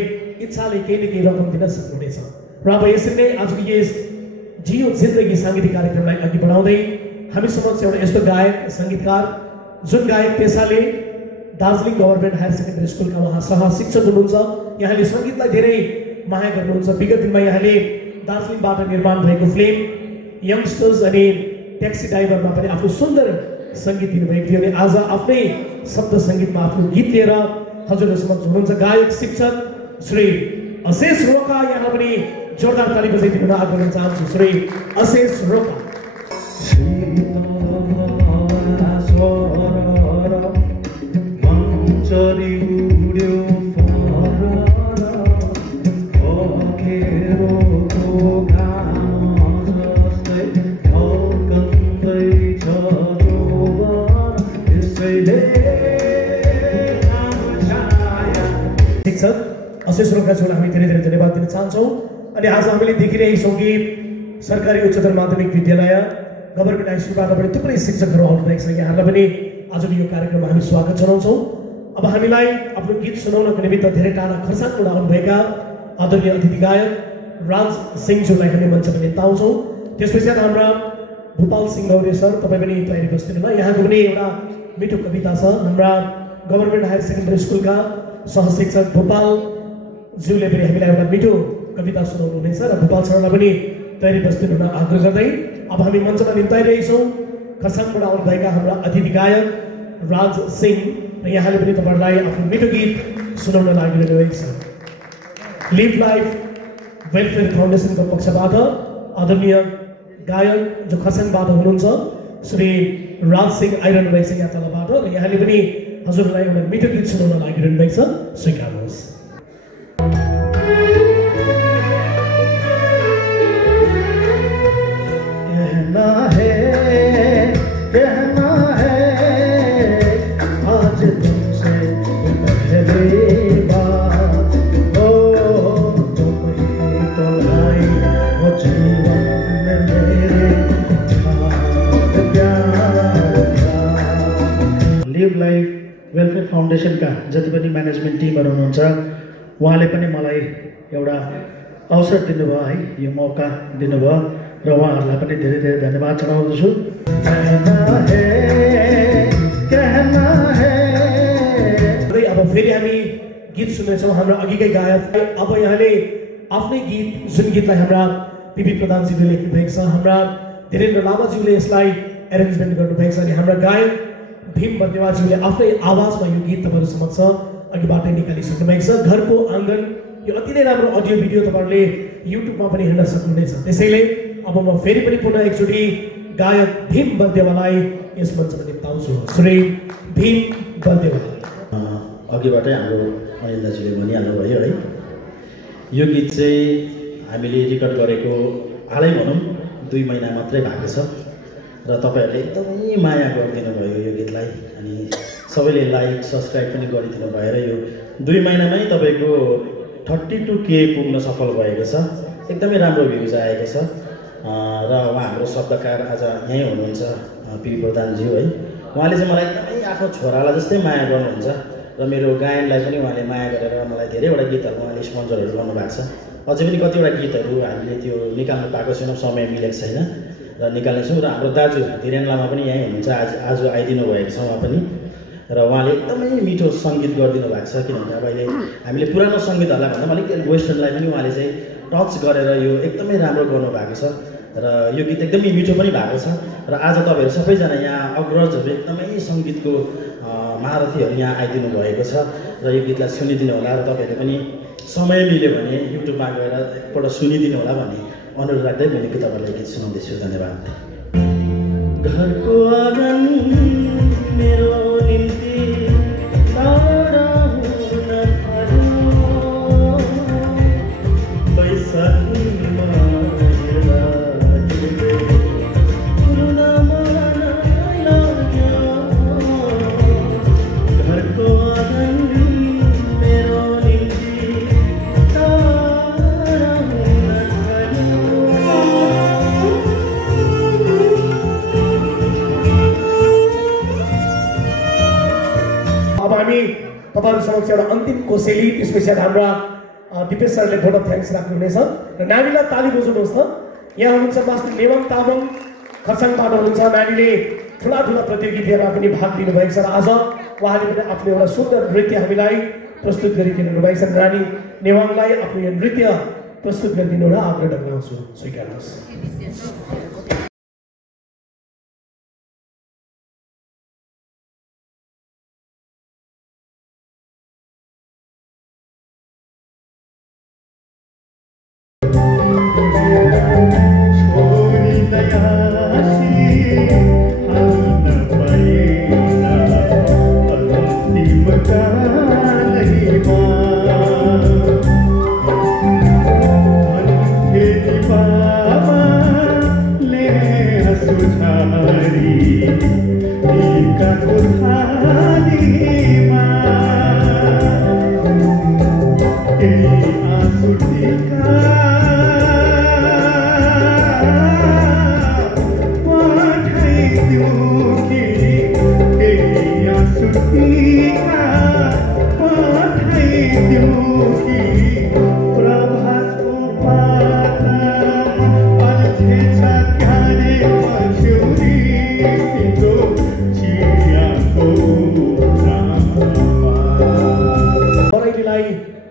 इच्छाले केही न केही रकम दिन सक्नुहुनेछ र अब यसरी नै आजको यस जियो जिन्दगी साङ्गीतिक कार्यक्रमलाई अघि बढाउँदै हामी समक्ष एउटा यस्तो गायक सङ्गीतकार जुन गायक पेसाले दार्जिलिङ गभर्मेन्ट हायर सेकेन्डरी स्कुलका उहाँ सह शिक्षक हुनुहुन्छ यहाँले सङ्गीतलाई धेरै माया गर्नुहुन्छ विगत दिनमा यहाँले दार्जिलिङबाट निर्माण भएको फिल्म यङ्गस्टर्स अनि ट्याक्सी ड्राइभरमा पनि आफ्नो सुन्दर सङ्गीत दिनुभएको थियो अनि आज आफ्नै शब्द सङ्गीतमा आफ्नो गीत लिएर हजुरहरू समक्ष हुनुहुन्छ गायक शिक्षक श्री अशेष रोका यहाँ पनि जोरदार ताली बजाइदिनु आग्रह चाहन्छु श्री अशेष रोका शिक्षक अशेष रोकाजीलाई हामी धेरै धेरै धन्यवाद दिन चाहन्छौँ अनि आज हामीले देखिरहेका छौँ कि सरकारी उच्चतर माध्यमिक विद्यालय गभर्मेन्ट हाई स्कुलबाट पनि थुप्रै शिक्षकहरू आउनुभएको छ यहाँहरूलाई पनि आजको यो कार्यक्रममा हामी स्वागत जनाउँछौँ अब हामीलाई आफ्नो गीत सुनाउनको निमित्त धेरै टाढा खरसाङबाट आउनुभएका आदरणीय अतिथि गायक राज सिंहज्यूलाई हामी मञ्चमा लिन आउँछौँ त्यस पश्चात हाम्रा भूपाल सिंह गौरे सर तपाईँ पनि तयारी बस्दिनु न यहाँको पनि एउटा मिठो कविता छ हाम्रा गभर्मेन्ट हायर सेकेन्डरी स्कुलका सहशिक्षक भूपाल ज्यूले पनि हामीलाई एउटा मिठो कविता सुनाउनु हुनेछ र भूपाल सरलाई पनि तयारी बस्दिनु हुन आग्रह गर्दै अब हामी मञ्चमा लिन तयारिरहेछौँ खरसाङबाट आउनुभएका हाम्रा अतिथि गायक राज सिंह र यहाँले पनि तपाईँहरूलाई आफ्नो मिठो गीत सुनाउन लागिरहनु भएको छ लिभ लाइफ वेलफेयर फाउन्डेसनको पक्षबाट आदरणीय गायक जो खरसाङबाट हुनुहुन्छ श्री राज सिंह आइरहनु भएको छ यहाँ तलबाट र यहाँले पनि हजुरलाई एउटा मिठो गीत सुनाउन लागिरहनु भएको छ स्वीकार्नुहोस् कहना है आज तुमसे पहली बात हो तुम ही तो लाई हो जीवन में मेरे लिभ लाइफ वेलफेयर फाउन्डेसनका जति पनि म्यानेजमेन्ट टिमहरू हुनुहुन्छ उहाँले पनि मलाई एउटा अवसर दिनुभयो है यो मौका दिनुभयो र उहाँहरूलाई पनि धेरै धेरै धन्यवाद जनाउँदछु अब फेरि हामी गीत सुन्नेछौँ हाम्रो अघिकै गायक अब यहाँले आफ्नै गीत जुन गीतलाई हाम्रा पिपी प्रधानजीले लेख्नु भएको छ हाम्रा धीरेन्द्र लामाज्यूले यसलाई एरेन्जमेन्ट गर्नुभएको छ अनि हाम्रा गायक भीम बर्देवाज्यूले आफ्नै आवाजमा यो गीत तपाईँहरू समक्ष अघिबाटै निकालिसक्नु भएको छ घरको आँगन यो अति नै राम्रो अडियो भिडियो तपाईँहरूले युट्युबमा पनि हेर्न सक्नुहुनेछ त्यसैले अब म फेरि पनि पुनः एकचोटि गायक भीम बर्देवालाई यस मञ्चमा निम्ताउँछु श्री भीम बर्देवा अघिबाटै हाम्रो अनिल दाजुले भनिहाल्नुभयो है यो गीत चाहिँ हामीले रेकर्ड गरेको हालै भनौँ 2 महिना मात्रै भएको छ र तपाईँहरूले एकदमै माया गरिदिनु भयो यो गीतलाई अनि सबैले लाइक सब्सक्राइब पनि गरिदिनु भएर यो 2 महिनामै तपाईँको 32K पुग्न सफल भएको छ एकदमै राम्रो भ्युज आएको छ र उहाँ हाम्रो शब्दकार आज यहीँ हुनुहुन्छ पिपी प्रधानज्यू है उहाँले चाहिँ मलाई एकदमै आफ्नो छोरालाई जस्तै माया गर्नुहुन्छ र मेरो गायनलाई पनि उहाँले माया गरेर मलाई धेरैवटा गीतहरू उहाँले स्पोन्सरहरू गर्नुभएको छ अझै पनि कतिवटा गीतहरू हामीले त्यो निकाल्नु पाएको छैनौँ समय मिलेको छैन र निकाल्नेछौँ र हाम्रो दाजु धीरेन्द्र लामा पनि यहीँ हुनुहुन्छ आज आइदिनु भएको छ उहाँ पनि र उहाँले एकदमै मिठो सङ्गीत गरिदिनु भएको छ किनभने अब अहिले हामीले पुरानो सङ्गीतहरूलाई भन्दा अलिक वेस्टर्नलाई पनि उहाँले चाहिँ टच गरेर यो एकदमै राम्रो गर्नुभएको छ र यो गीत एकदमै मिठो पनि भएको छ र आज तपाईँहरू सबैजना यहाँ अग्रजहरू एकदमै सङ्गीतको महारथीहरू यहाँ आइदिनु भएको छ र यो गीतलाई सुनिदिनु होला र तपाईँहरूले पनि समय मिल्यो भने युट्युबमा गएर एकपल्ट सुनिदिनु होला भन्ने अनुरोध राख्दै मैले तपाईँहरूलाई गीत सुनाउँदैछु धन्यवाद घरको आँगन मेरो निम्ति तपाईँहरू समक्ष एउटा अन्तिम कोसेली त्यसपछि हाम्रा दिपेश सरले भोट अफ थ्याङ्क्स राख्नुहुनेछ र नानीलाई ताली बजाउनुहोस् त। यहाँ हुनुहुन्छ मास्टर नेवाङ तामाङ खरसाङबाट हुनुहुन्छ। नानीले ठुला प्रतियोगितामा पनि भाग लिनुभएको छ र आज उहाँले पनि आफ्नो एउटा सुन्दर नृत्य हामीलाई प्रस्तुत गरिदिनु भएको छ। नानी नेवाङलाई आफ्नो यो नृत्य प्रस्तुत गरिदिनु र आग्रह टक्राउँछु, स्वीकार्नुहोस्।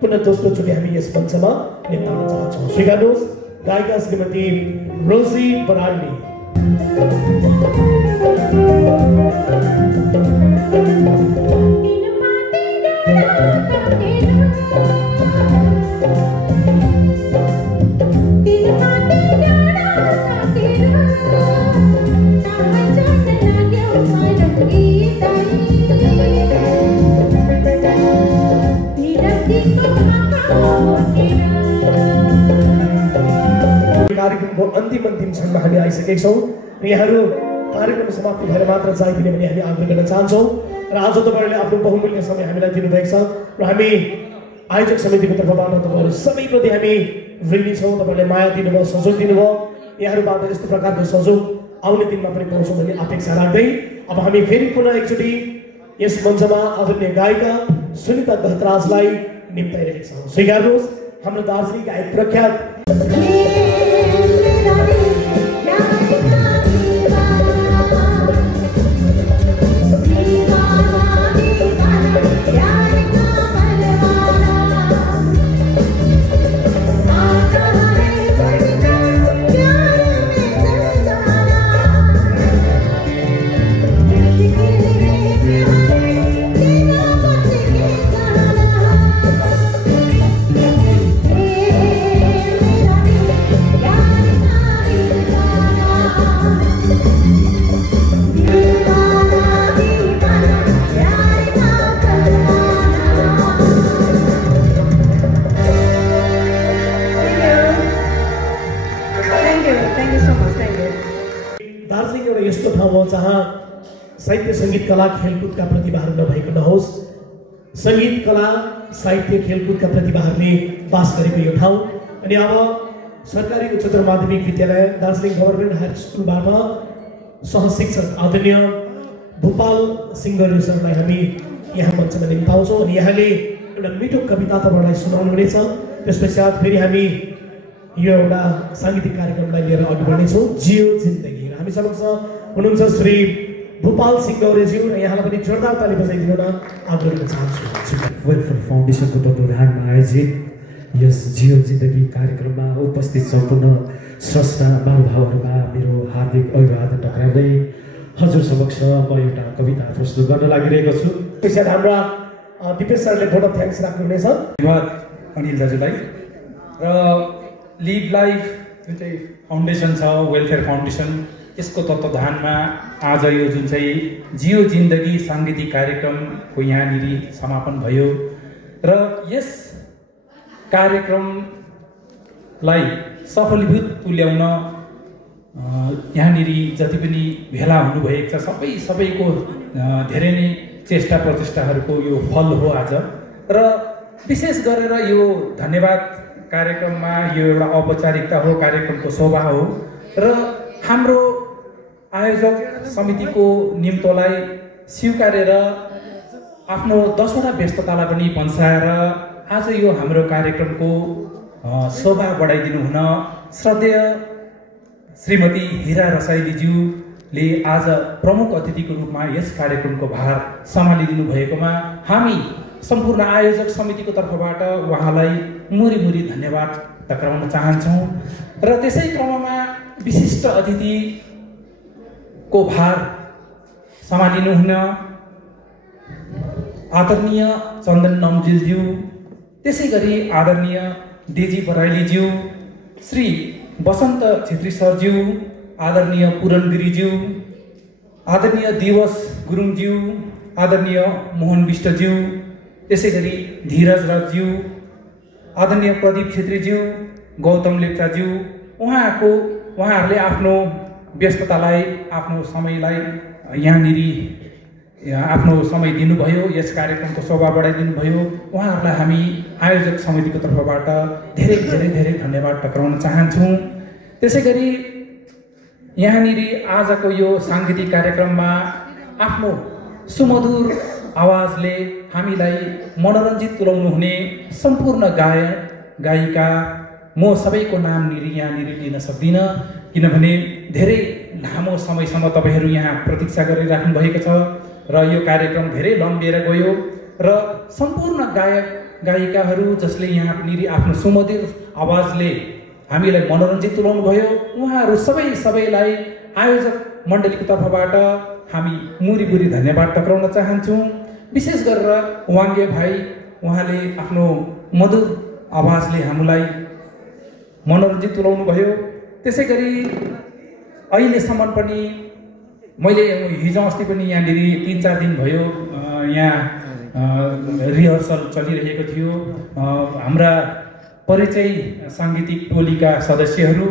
पुनः दोस्रोचोटि हामी यस मञ्चमा निम्ताउन चाहन्छौँ। स्वीकार्नुहोस् गायिका श्रीमती रोजी बराइली। कार्यक्रमको अन्तिम क्षणमा हामी आइसकेका छौँ र यहाँहरू कार्यक्रम समाप्ति भएर मात्र जाइदिने भने हामी आग्रह गर्न चाहन्छौँ र आज तपाईँहरूले आफ्नो बहुमूल्य समय हामीलाई दिनुभएको छ र हामी आयोजक समितिको तर्फबाट तपाईँहरू सबैप्रति हामी ऋणी छौँ। तपाईँहरूले माया दिनुभयो, सहयोग दिनुभयो। यहाँहरूबाट यस्तो प्रकारको सहयोग आउने दिनमा पनि पाउँछौँ भन्ने अपेक्षा राख्दै अब हामी फेरि पुनः एकचोटि यस मञ्चमा आदरणीय गायिका सुनिता गहतराजलाई निम्ताइरहेका छौँ। स्वीकार्नुहोस् हाम्रो दार्जिलिङका एक प्रख्यात जहाँ साहित्य सङ्गीत कला खेलकुदका प्रतिभाहरू नभएको नहोस्, सङ्गीत कला साहित्य खेलकुदका प्रतिभाहरूले बास गरेको यो ठाउँ। अनि अब सरकारी उच्चतर माध्यमिक विद्यालय दार्जिलिङ गभर्नमेन्ट हायर स्कुलबाट सहशिक्षक आदरणीय भूपाल सिंह सरलाई हामी यहाँ मञ्चमा निम्ताउँछौँ अनि यहाँले एउटा मिठो कविता तपाईँहरूलाई सुनाउनु हुनेछ। त्यस पश्चात फेरि हामी यो एउटा साङ्गीतिक कार्यक्रमलाई लिएर अघि बढ्नेछौँ। जियो जिन्दगी र हामी समक्ष हुनुहुन्छ श्री भूपाल सिंह गौरेज्यू र यहाँलाई पनि जोरदार ताली बजाइदिनु न आग्रह गर्न चाहन्छु। वेलफेयर फाउन्डेसनको तत्त्वावधानमा आयोजित यस जियो जिन्दगी कार्यक्रममा उपस्थित सम्पूर्ण स्रष्टा महानुभावहरूमा मेरो हार्दिक अभिवादन टक्राउँदै हजुर समक्ष म एउटा कविता प्रस्तुत गर्न लागिरहेको छु। त्यसैले हाम्रा दिपेश सरले भोट अफ थ्याङ्क्स राख्नुहुनेछ। धन्यवाद अनिल दाजुलाई। र लिभ लाइफ जुन चाहिँ फाउन्डेसन छ, वेलफेयर फाउन्डेसन, यसको तत्त्वावधानमा आज यो जुन चाहिँ जियो जिन्दगी साङ्गीतिक कार्यक्रमको यहाँनिर समापन भयो र यस कार्यक्रमलाई सफलीभूत तुल्याउन यहाँनिर जति पनि भेला हुनुभएको छ सबैको धेरै नै चेष्टा प्रचेष्टाहरूको यो फल हो आज। र विशेष गरेर यो धन्यवाद कार्यक्रममा यो एउटा औपचारिकता हो, कार्यक्रमको शोभा हो र हाम्रो आयोजक समितिको निम्तोलाई स्वीकारेर आफ्नो 10वटा व्यस्ततालाई पनि पन्साएर आज यो हाम्रो कार्यक्रमको शोभा बढाइदिनु हुन श्रद्धेय श्रीमती हिरा रसाइलीज्यूले आज प्रमुख अतिथिको रूपमा यस कार्यक्रमको भार सम्हालिदिनु भएकोमा हामी सम्पूर्ण आयोजक समितिको तर्फबाट उहाँलाई मुरी धन्यवाद टक्राउन चाहन्छौँ र त्यसै क्रममा विशिष्ट अतिथिको भार सम्हालिनु हुन आदरणीय चन्दन नम्जिलज्यू, त्यसै गरी आदरणीय डेजी बराइलीज्यू, श्री बसन्त छेत्री सरज्यू, आदरणीय पुरन गिरिज्यू, आदरणीय दिवस गुरुङज्यू, आदरणीय मोहन विष्टज्यू, त्यसै गरी धीरज राजज्यू, आदरणीय प्रदीप छेत्रीज्यू, गौतम लेप्चाज्यू, उहाँहरूले आफ्नो व्यस्ततालाई आफ्नो समयलाई यहाँनिर आफ्नो समय दिनुभयो, यस कार्यक्रमको शोभा बढाइदिनु भयो। उहाँहरूलाई हामी आयोजक समितिको तर्फबाट धेरै धेरै धेरै धन्यवाद टक्राउन चाहन्छौँ। त्यसै गरी यहाँनिर आजको यो साङ्गीतिक कार्यक्रममा आफ्नो सुमधुर आवाजले हामीलाई मनोरञ्जित तुल्याउनु हुने सम्पूर्ण गायिका म सबैको नाम यहाँनिर लिन सक्दिनँ, किनभने धेरै लामो समयसम्म तपाईँहरू यहाँ प्रतीक्षा गरिराख्नु भएको छ र यो कार्यक्रम धेरै लम्बिएर गयो र सम्पूर्ण गायक गायिकाहरू जसले यहाँनिर आफ्नो सुमधुर आवाजले हामीलाई मनोरञ्जित तुल्याउनु भयो, उहाँहरू सबैलाई आयोजक मण्डलीको तर्फबाट हामी मुरी धन्यवाद टक्राउन चाहन्छौँ। विशेष गरेर वाङ्गे भाइ, उहाँले आफ्नो मधुर आवाजले हामीलाई मनोरञ्जित तुल्याउनु भयो। त्यसै गरी अहिलेसम्म पनि मैले हिजो अस्ति पनि यहाँनिर 3-4 दिन भयो यहाँ रिहर्सल चलिरहेको थियो। हाम्रा परिचय साङ्गीतिक टोलीका सदस्यहरू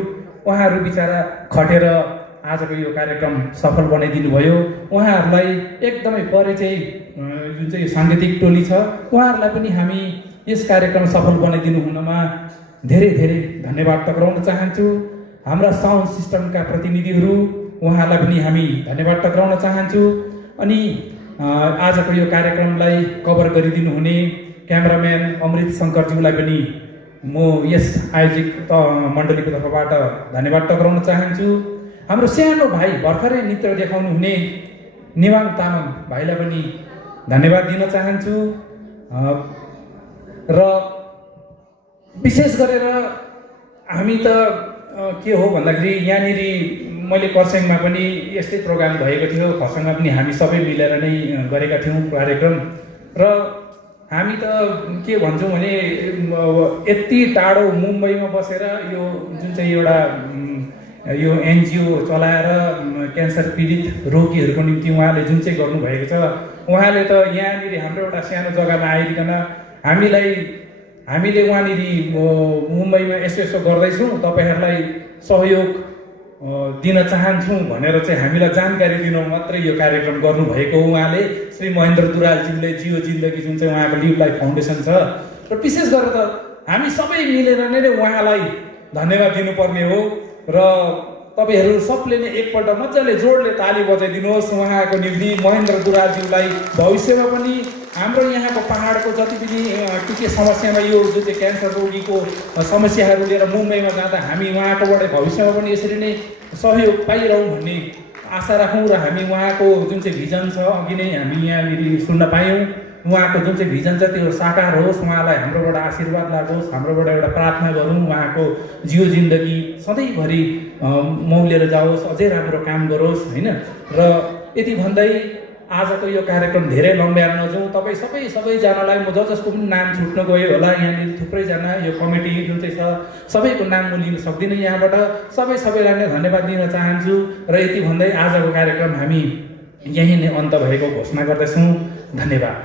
उहाँहरू बिचारा खटेर आजको यो कार्यक्रम सफल बनाइदिनु भयो। उहाँहरूलाई एकदमै परिचय जुन चाहिँ साङ्गीतिक टोली छ उहाँहरूलाई पनि हामी यस कार्यक्रम सफल बनाइदिनु हुनमा धेरै धेरै धन्यवाद टक्राउन चाहन्छु। हाम्रा साउन्ड सिस्टमका प्रतिनिधिहरू उहाँहरूलाई पनि हामी धन्यवाद टक्राउन चाहन्छु। अनि आजको यो कार्यक्रमलाई कभर गरिदिनु हुने क्यामेराम्यान अमृत शङ्करज्यूलाई पनि म यस आयोजक मण्डलीको तर्फबाट धन्यवाद टक्राउन चाहन्छु। हाम्रो सानो भाइ भर्खरै नृत्य देखाउनु हुने निवाङ तामाङ भाइलाई पनि धन्यवाद दिन चाहन्छु। र विशेष गरेर हामी त के हो भन्दाखेरि यहाँनिर मैले खरसाङमा पनि यस्तै प्रोग्राम भएको थियो, खरसाङमा पनि हामी सबै मिलेर नै गरेका थियौँ कार्यक्रम। र हामी त के भन्छौँ भने यति टाढो मुम्बईमा बसेर यो जुन चाहिँ एउटा यो एनजिओ चलाएर क्यान्सर पीडित रोगीहरूको निम्ति उहाँले जुन चाहिँ गर्नुभएको छ, उहाँले त यहाँनिर हाम्रो एउटा सानो जग्गामा आइकन हामीले वहाँनिर मुम्बईमा यसो गर्दैछौँ, तपाईँहरूलाई सहयोग दिन चाहन्छौँ भनेर चाहिँ हामीलाई जानकारी दिनु मात्रै यो कार्यक्रम गर्नुभएको उहाँले श्री महेन्द्र दुरालज्यूले जियो जिन्दगी जुन चाहिँ उहाँको लिभ लाइफ फाउन्डेसन छ। र विशेष गरेर त हामी सबै मिलेर नै उहाँलाई धन्यवाद दिनुपर्ने हो। र तपाईँहरू सबले नै एकपल्ट मजाले जोडले ताली बजाइदिनुहोस् उहाँको निम्ति। महेन्द्र दुरालज्यूलाई भविष्यमा पनि हाम्रो यहाँको पहाडको जति पनि के समस्यामा यो जुन चाहिँ क्यान्सर रोगीको समस्याहरू लिएर मुम्बईमा जाँदा हामी उहाँकोबाट भविष्यमा पनि यसरी नै सहयोग पाइरहौँ भन्ने आशा राखौँ। र हामी उहाँको जुन चाहिँ भिजन छ अघि नै हामी यहाँनिर सुन्न पायौँ, उहाँको जुन चाहिँ भिजन छ त्यो साकार होस्, उहाँलाई हाम्रोबाट आशीर्वाद लागोस्, हाम्रोबाट एउटा प्रार्थना गरौँ उहाँको जियो जिन्दगी सधैँभरि मौलिएर जाओस्, अझै राम्रो काम गरोस् होइन। र यति भन्दै आजको यो कार्यक्रम धेरै लम्ब्याएर नजाउँ। तपाईँ सबैजनालाई म जसको पनि नाम छुट्न गयो होला, यहाँनिर थुप्रैजना यो कमिटी जुन चाहिँ छ सबैको नाम म लिन सक्दिनँ यहाँबाट। सबैलाई नै धन्यवाद दिन चाहन्छु। र यति भन्दै आजको कार्यक्रम हामी यहीँ नै अन्त भएको घोषणा गर्दछौँ। धन्यवाद।